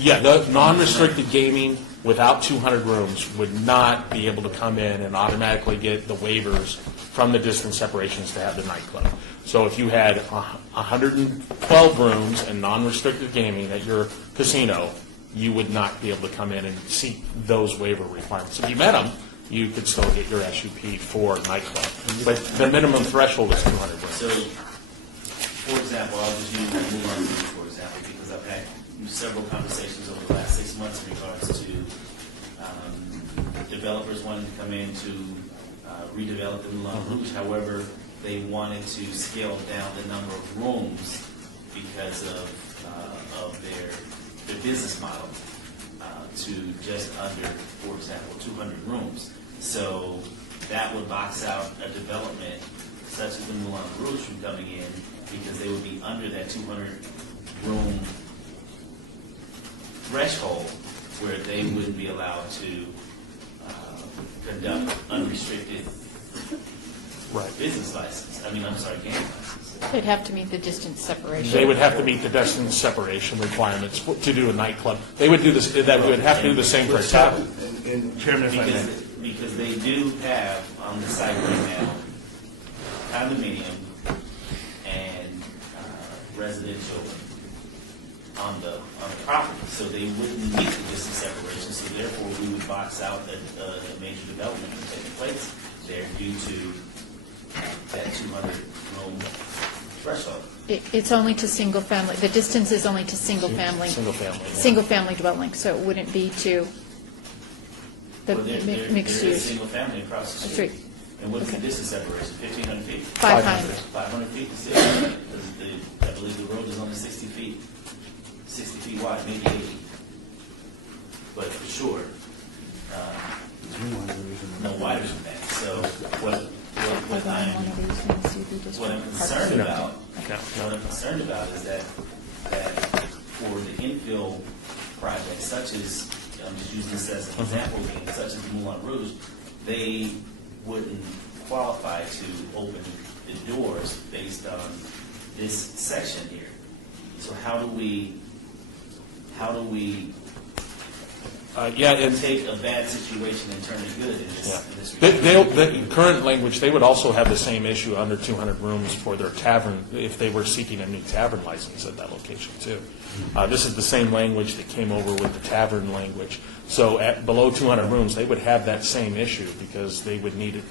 Yeah, the non-restricted gaming without 200 rooms would not be able to come in and automatically get the waivers from the distance separations to have the nightclub. So if you had 112 rooms and non-restricted gaming at your casino, you would not be able to come in and seek those waiver requirements. If you met them, you could still get your SUP for nightclub. But the minimum threshold is 200 rooms. So, for example, I'll just use Moulin Rouge, for example, because I've had several conversations over the last 6 months in regards to developers wanting to come in to redevelop the Moulin Rouge. However, they wanted to scale down the number of rooms because of their business model to just under, for example, 200 rooms. So that would box out a development such as the Moulin Rouge from coming in because they would be under that 200 room threshold where they wouldn't be allowed to conduct unrestricted business license. Game license. They'd have to meet the distance separation. They would have to meet the distance separation requirements to do a nightclub. They would do this. That would have to do the same for a tavern. And Chairman, if I may. Because they do have on the site right now condominium and residential on the property, so they wouldn't meet the distance separation. So therefore, we would box out a major development from taking place there due to that 200 room threshold. It's only to single family, the distance is only to single family. Single family dwelling, so it wouldn't be to the mixed there is use. single family across the Street. street. And what's the Okay. distance separation? 1,500 feet? 500. 500 feet is still, I believe the road is only 60 feet wide, maybe 80. But for sure, no wider than that. So what I'm concerned about is that for the infill projects, such as, I'm just using this as an example again, such as Moulin Rouge, they wouldn't qualify to open the doors based on this section here. So how do we take a bad situation and turn it good in this regard? The current language, they would also have the same issue under 200 rooms for their tavern if they were seeking a new tavern license at that location too. This is the same language that came over with the tavern language. So at below 200 rooms, they would have that same issue because they would need it.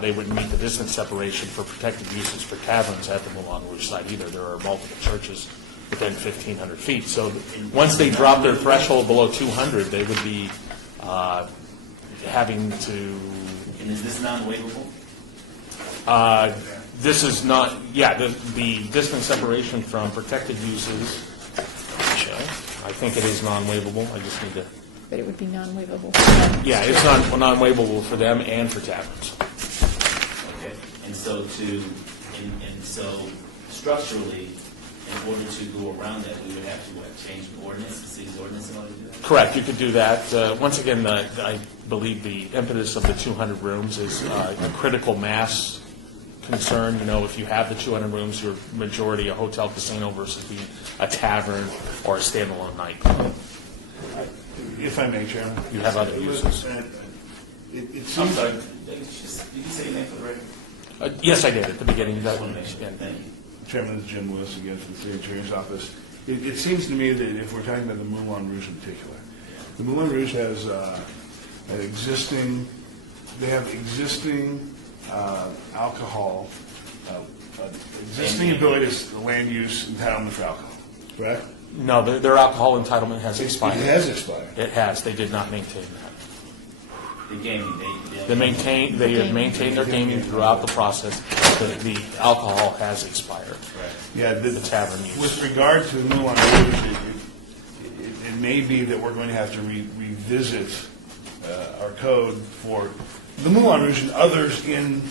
They wouldn't meet the distance separation for protected uses for taverns at the Moulin Rouge site either. There are multiple churches within 1,500 feet. So once they drop their threshold below 200, they would be having to. And is this non-waivable? This is not. Yeah, the distance separation from protected uses. I think it is non-waivable. I just need to. But it would be non-waivable. Yeah, it's non-waivable for them and for taverns. Okay. And so structurally, in order to go around that, we would have to change the ordinance, the city's ordinance in order to do that? Correct, you could do that. Once again, I believe the impetus of the 200 rooms is a critical mass concern. You know, if you have the 200 rooms, you're majority a hotel casino versus being a tavern or a standalone nightclub. If I may, Chairman. You have other uses. It I'm seems sorry, did you say your name for the record? Yes, I did at the beginning. I want to make sure. Thank you. Chairman, this is Jim Lewis again from the City Attorney's Office. It seems to me that if we're talking about the Moulin Rouge in particular, the Moulin Rouge has existing alcohol, existing ability to land use entitlement for alcohol, correct? No, their alcohol entitlement has expired. It has expired. It has. They did not maintain that. The gaming, They have maintained their gaming throughout the process. The alcohol has expired. Yeah, The tavern use. With regard to the Moulin Rouge, it may be that we're going to have to revisit our code for the Moulin Rouge and others in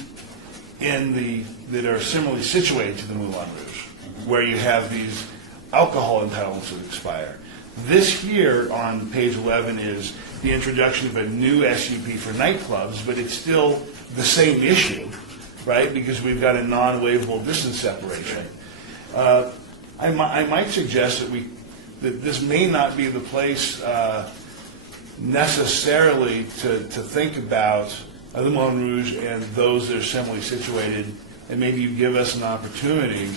that are similarly situated to the Moulin Rouge, where you have these alcohol entitlements that expire. This here on page 11 is the introduction of a new SUP for nightclubs, but it's still the same issue, right? Because we've got a non-waivable distance separation. I might suggest that this may not be the place necessarily to think about the Moulin Rouge and those that are similarly situated, and maybe you give us an opportunity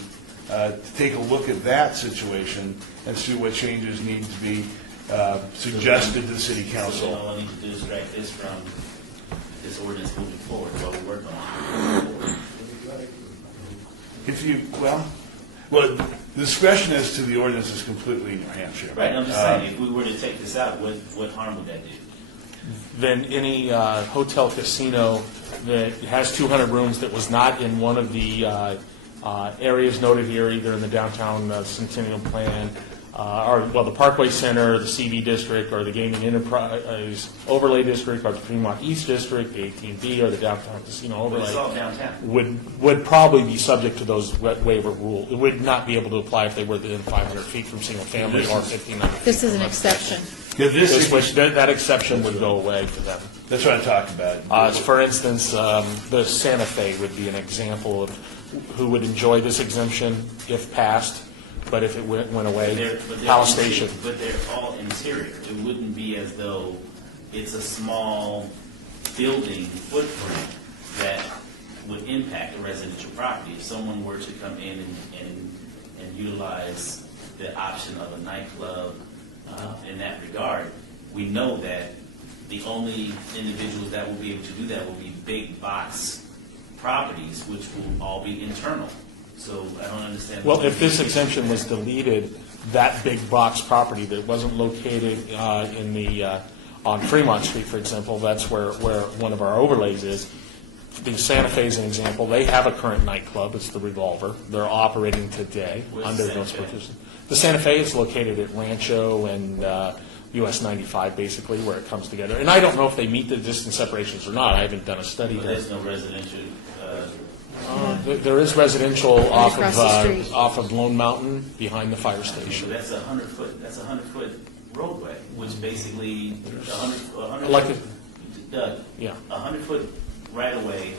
to take a look at that situation and see what changes need to be suggested to the city So council. all I need to do is strike this from this ordinance moving forward while we work on it. If you, well, the discretion as to the ordinance is completely in your hands here. Right, I'm just saying, if we were to take this out, what harm would that do? Then any hotel casino that has 200 rooms that was not in one of the areas noted here, either in the downtown Centennial Plan, or, well, the Parkway Center, the CV District, or the Gaming Enterprise Overlay District, or the Fremont East District, the AT&T, or the Downtown Casino But it's all Overlay, downtown. would probably be subject to those waiver rules. It would not be able to apply if they were within 500 feet from single family or 1,500 feet. This is an exception. Yeah, That exception would go away for them. that's what I'm talking about. For instance, the Santa Fe would be an example of who would enjoy this exemption if passed, but if it went away, Palace Station. But they're all interior. It wouldn't be as though it's a small building footprint that would impact a residential property. If someone were to come in and utilize the option of a nightclub in that regard, we know that the only individuals that will be able to do that will be big box properties, which will all be internal. So I don't understand. Well, if this exemption was deleted, that big box property that wasn't located in the, on Fremont Street, for example, that's where one of our overlays is. The Santa Fe is an example. They have a current nightclub. It's the Revolver. They're operating today Where's under the those Santa Fe? provisions. The Santa Fe is located at Rancho and US 95, basically, where it comes together. And I don't know if they meet the distance separations or not. I haven't done a study But there. there's no residential. There is residential off across the street. of Lone Mountain behind the fire So station. that's a 100-foot. That's a 100-foot roadway, which basically 100. Like Doug, Yeah. 100-foot right of way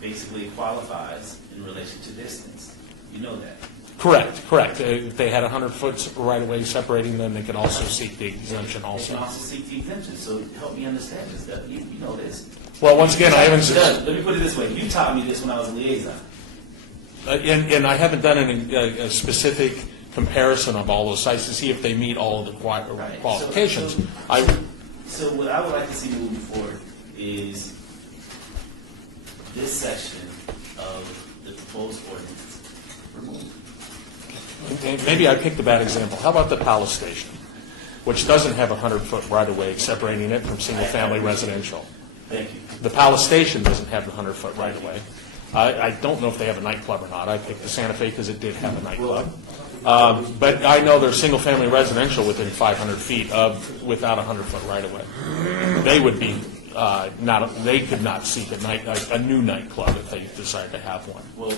basically qualifies in relation to distance. You know that. Correct. If they had 100 foot right of way separating them, they could also seek the exemption You also. can also seek the exemption. So help me understand this, Doug. You know this. Well, once again, I haven't, Doug, let me put it this way. You taught me this when I was a liaison. and I haven't done a specific comparison of all those sites to see if they meet all of the Right. qualifications. So what I would like to see moving forward is this section of the proposed ordinance removed. Maybe I picked a bad example. How about the Palace Station, which doesn't have 100 foot right of way separating it from single family residential? Thank you. The Palace Station doesn't have the 100 foot right of way. I don't know if they have a nightclub or not. I picked the Santa Fe because it did have a nightclub. But I know there's single family residential within 500 feet of without a 100 foot right of way. They would be they could not seek a new nightclub if they decided to have one, Well,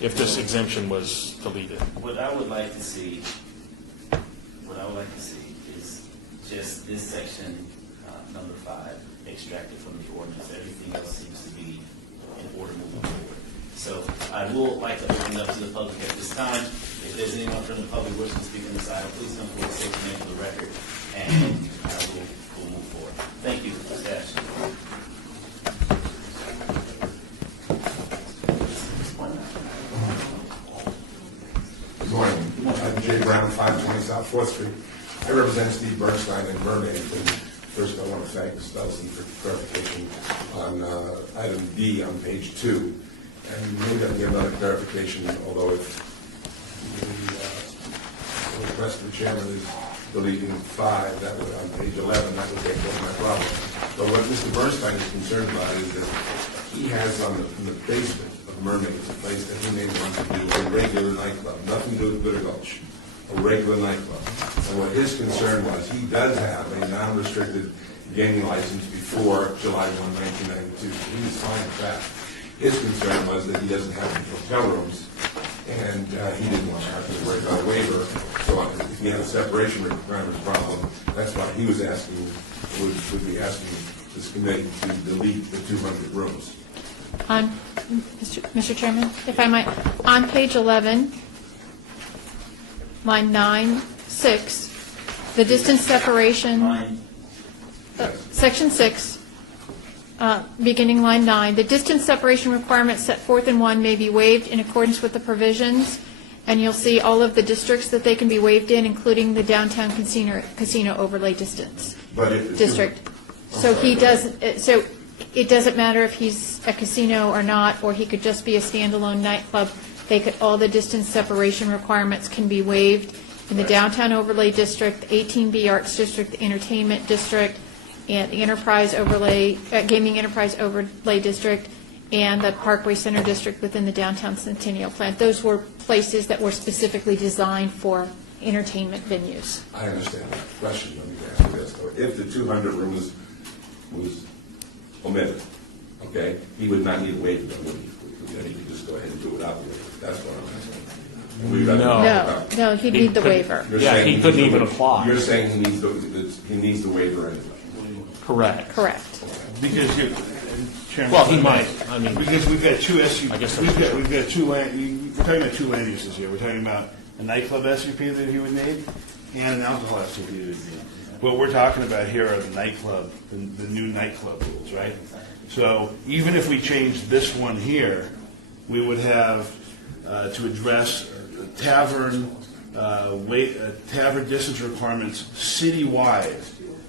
if this exemption was deleted. what I would like to see is just this section, number 5, extracted from the ordinance. Everything else seems to be in order moving forward. So I will like to open it up to the public at this time. If there's anyone from the public wishing to speak on this item, please come forward, state your name for the record, and we'll move forward. Thank you, staff. Good morning. I'm Jay Brown, 520 South 4th Street. I represent Steve Bernstein in Mermaid. And first, I want to thank Ms. Delsey for clarification on item D on page 2. And maybe I can get another clarification, although if the request of the chairman is deleting 5, that would, on page 11, that would take care of my problem. But what Mr. Bernstein is concerned about is that he has in the basement of Mermaid, a place that he may want to do a regular nightclub, nothing to do with Bitter Gulch, a regular nightclub. And what his concern was, he does have a non-restricted gaming license before July 1, 1992. So he was fine with that. His concern was that he doesn't have any hotel rooms, and he didn't want to have to worry about a waiver. So if he had a separation requirement problem, that's why he was asking, would be asking this committee to delete the 200 rooms. On, Mr. Chairman, if I might, on page 11, line 9, 6, the distance separation, Line, section 6, beginning line 9, the distance separation requirements set forth in 1 may be waived in accordance with the provisions, and you'll see all of the districts that they can be waived in, including the downtown casino overlay distance But if district. So he does, so it doesn't matter if he's a casino or not, or he could just be a standalone nightclub. They could, all the distance separation requirements can be waived in the downtown overlay district, the 18B arts district, the entertainment district, and the enterprise overlay, gaming enterprise overlay district, and the Parkway Center district within the downtown Centennial Plan. Those were places that were specifically designed for entertainment venues. I understand that question. Let me ask you this, though. If the 200 rooms was omitted, okay, he would not need a waiver, then, would he? Then he could just go ahead and do it without the waiver. That's what I'm asking. And we'd rather- No. No, he'd need the waiver. You're Yeah, saying he needs couldn't the even waiver. apply. You're saying he needs the waiver anyway. Correct. Correct. Because you, Chairman. Well, he might. I mean, Because we've got two SUPs. I guess that's We've got two land, we're talking about two land uses here. We're talking about a nightclub SUP that he would need and an alcohol SUP that he would need. What we're talking about here are the nightclub, the new nightclub rules, right? So even if we change this one here, we would have to address tavern tavern distance requirements citywide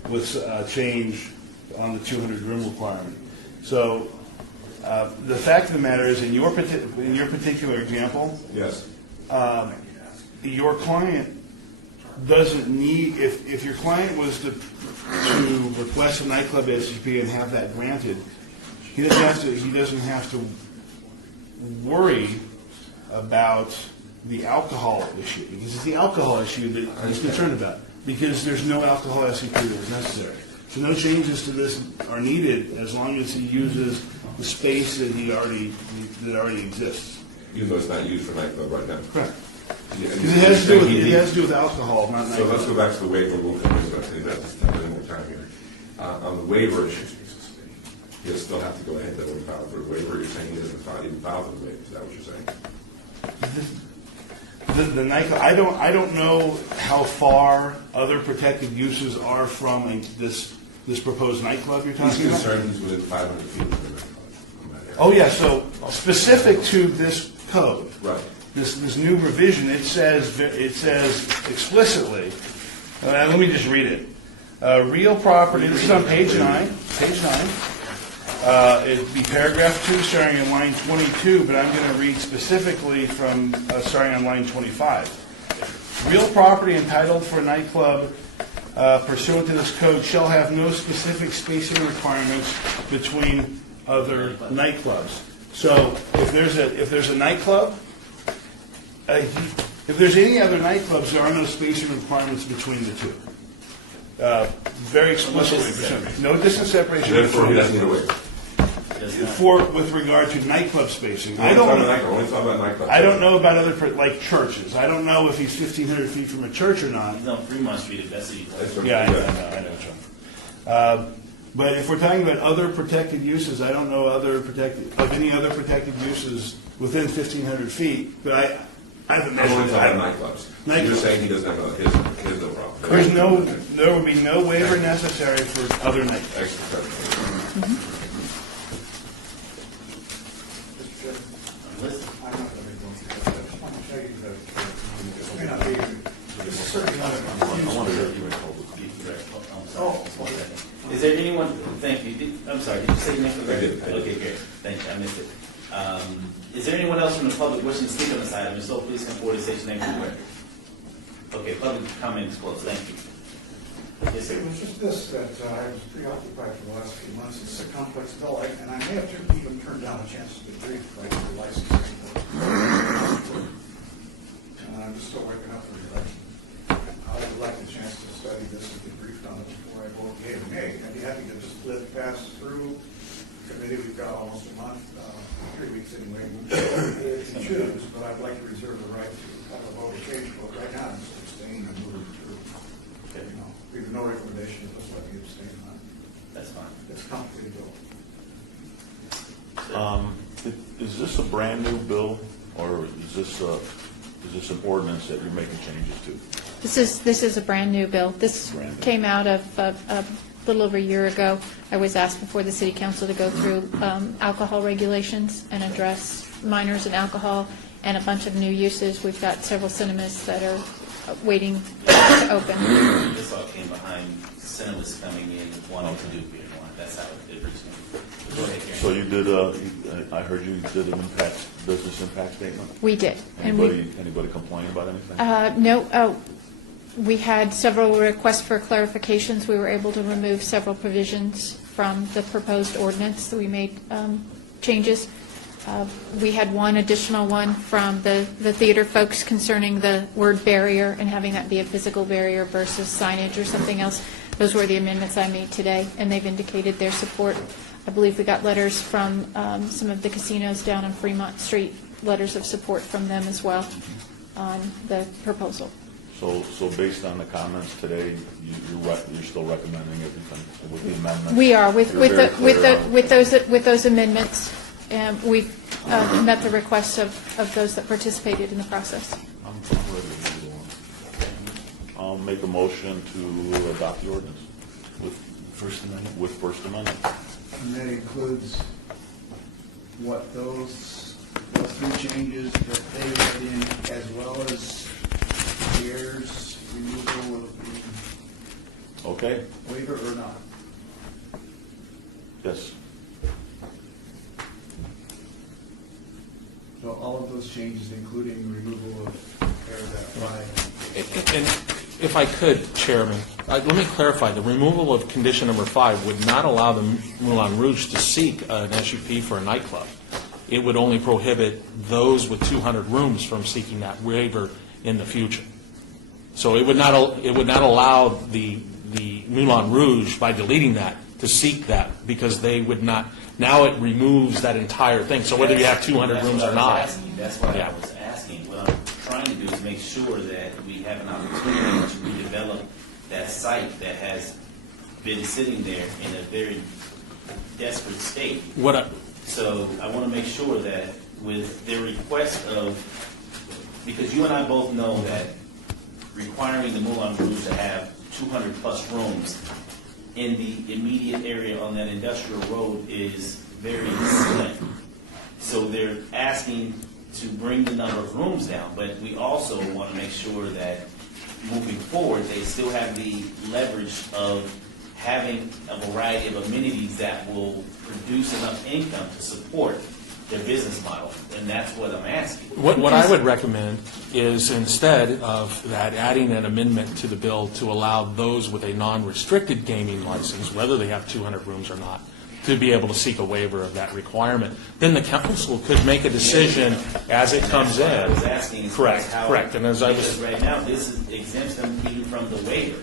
with change on the 200 room requirement. So the fact of the matter is, in your particular example, Yes. your client doesn't need, if your client was to request a nightclub SUP and have that granted, he doesn't have to worry about the alcohol issue, because it's the alcohol issue that he's concerned about, because there's no alcohol SUP that is necessary. So no changes to this are needed as long as he uses the space that already exists. Even though it's not used for nightclub right now. Correct. Yeah, and Because it has to do he- with alcohol, not So let's nightclub. go back to the waiver. We'll come to that. That's spending more time here. On the waiver issue, he'll still have to go ahead and file for a waiver. You're saying he doesn't even file for the waiver. Is that what you're saying? The nightclub, I don't know how far other protected uses are from this proposed nightclub you're He's talking about. concerned he's within 500 feet of the nightclub. from that area. Oh, yeah, so specific to this code. Right. This new revision, it says explicitly, let me just read it. Real property, this is on page 9, it'd be paragraph 2 starting on line 22, but I'm going to read specifically from starting on line 25. Real property entitled for a nightclub pursuant to this code shall have no specific spacing requirements between other nightclubs. So if there's a nightclub, if there's any other nightclubs, there are no spacing requirements between the two. Very explicitly, no distance separation. Therefore, he doesn't need a waiver. With regard to nightclub spacing. Only talking about nightclub. I don't know about other, like churches. I don't know if he's 1,500 feet from a church or not. no, Fremont Street, if that's the. That's what- Yeah, I know, John. But if we're talking about other protected uses, I don't know of any other protected uses within 1,500 feet, but I haven't I'm only measured talking it. about nightclubs. Nightclubs. You're saying he doesn't have his no problem. There would be no waiver necessary for other nightclubs. Excellent. Mr. Chairman, I'm not going to be going through that. I just want to tell you that this may not be, it's certainly not a confusing. Oh, okay. Is there anyone, thank you, I'm sorry, did you say your name? I did. Okay, great, thank you, I missed it. Is there anyone else from the public wishing to speak on this item? If so, please come forward and state your name for the record. Okay, public comment is closed, thank you. Yes, sir. It was just this, that I was preoccupied for the last few months. It's a complex bill, and I may have even turned down a chance to brief like the licensing. And I'm just still waking up for the election. I'd like a chance to study this and get briefed on it before I vote yea or nay. I'd be happy to just let it pass through committee. We've got almost a month, 3 weeks anyway, if you choose, but I'd like to reserve the right to have a vote or change vote. Right now, I'm just abstaining and moving through. You know, we have no recommendation, just let me abstain on it. That's fine. It's a complicated bill. Is this a brand-new bill, or is this an ordinance that you're making changes to? This is a brand-new bill. This Brand new. came out of a little over a year ago. I was asked before the city council to go through alcohol regulations and address minors and alcohol and a bunch of new uses. We've got several cinemas that are waiting to open. This all came behind cinemas coming in wanting to do beer and wine. That's how it originally. Go ahead, Karen. So you did, I heard you did an business impact statement? We did. And we Anybody complain about anything? No, we had several requests for clarifications. We were able to remove several provisions from the proposed ordinance. We made changes. We had one additional one from the theater folks concerning the word barrier and having that be a physical barrier versus signage or something else. Those were the amendments I made today, and they've indicated their support. I believe we got letters from some of the casinos down on Fremont Street, letters of support from them as well on the proposal. So based on the comments today, you're still recommending everything with the amendments? We are with You're very clear on- with those amendments. We've met the requests of those that participated in the process. I'm ready to do one. I'll make a motion to adopt the ordinance with First Amendment. And that includes what those three changes that they read in, as well as Pierre's removal of Okay? the waiver or not? Yes. So all of those changes, including removal of paragraph 5. And if I could, Chairman, let me clarify. The removal of condition number 5 would not allow the Moulin Rouge to seek an SUP for a nightclub. It would only prohibit those with 200 rooms from seeking that waiver in the future. So it would not allow the Moulin Rouge, by deleting that, to seek that, because they would not. Now it removes that entire thing. So whether you have 200 rooms or not. That's what Yeah. I was asking. What I'm trying to do is make sure that we have an opportunity to redevelop that site that has been sitting there in a very desperate state. So I want to make sure that with their request of, because you and I both know that requiring the Moulin Rouge to have 200-plus rooms in the immediate area on that industrial road is very slim. So they're asking to bring the number of rooms down, but we also want to make sure that moving forward, they still have the leverage of having a variety of amenities that will produce enough income to support their business model, and that's what I'm asking. What I would recommend is, instead of that, adding an amendment to the bill to allow those with a non-restricted gaming license, whether they have 200 rooms or not, to be able to seek a waiver of that requirement. Then the council could make a decision as it comes in. That's what I was asking. As far as Correct. And as I because was, right now, this exempts them even from the waiver.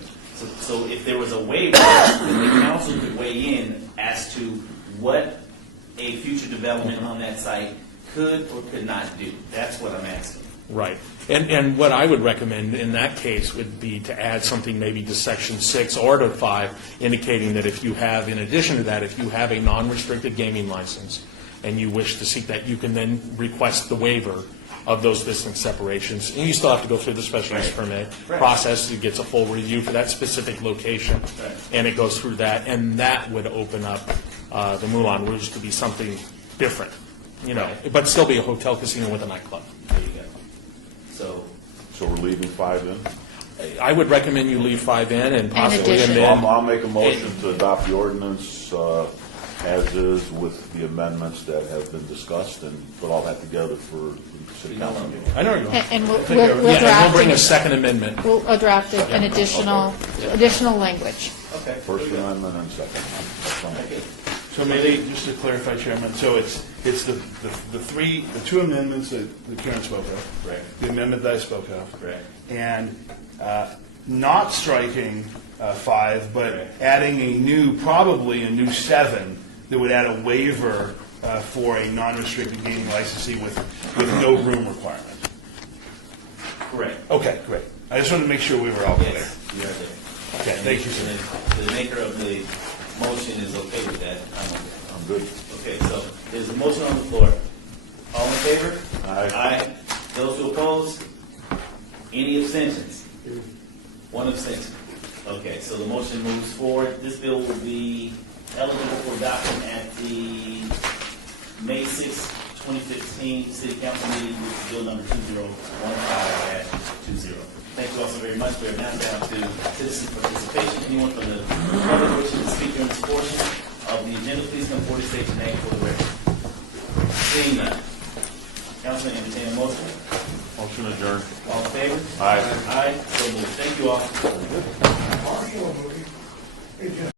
So if there was a waiver, then the council could weigh in as to what a future development on that site could or could not do. That's what I'm asking. right. And what I would recommend in that case would be to add something maybe to Section 6 or to 5, indicating that if you have, in addition to that, if you have a non-restricted gaming license and you wish to seek that, you can then request the waiver of those business separations. And you still have to go through the special use permit process. It gets a full review for that specific location, and it goes through that. And that would open up the Moulin Rouge to be something different, but still be a hotel casino with a nightclub. There you go. So we're leaving 5 in? I would recommend you leave 5 in and possibly addition. amend. I'll make a motion to adopt the ordinance as is with the amendments that have been discussed and put all that together for the city council meeting. I know you are. And we'll Yeah, and draft we'll bring a it. second amendment. We'll draft an additional language. Okay. First amendment and second. That's fine. So maybe, just to clarify, Chairman, so it's the two amendments that Karen spoke of. Correct. The amendment that I spoke of. Correct. And not striking 5, but adding probably a new 7 that would add a waiver for a non-restricted gaming licensee with no room requirement. Correct. Okay, great. I just wanted to make sure we were all clear. Yes, you are there. Okay, thank you, sir. And then the maker of the motion is okay with that. I'm okay. I'm good. Okay, so there's a motion on the floor. All in favor? Aye. Aye. Those who oppose? Any abstentions? One abstention. Okay, so the motion moves forward. This bill will be eligible for adoption at the May 6, 2015 City Council meeting, which is bill number 2015-20. Thank you all so very much. We are now down to citizen participation. Anyone from the public wishing to speak during this portion of the agenda, please come forward and state your name for the record. Seeing none. Councilman, entertain a motion. Motion adjourned. All in favor? Aye. Aye. So moved. Thank you all. Marshall movie, it just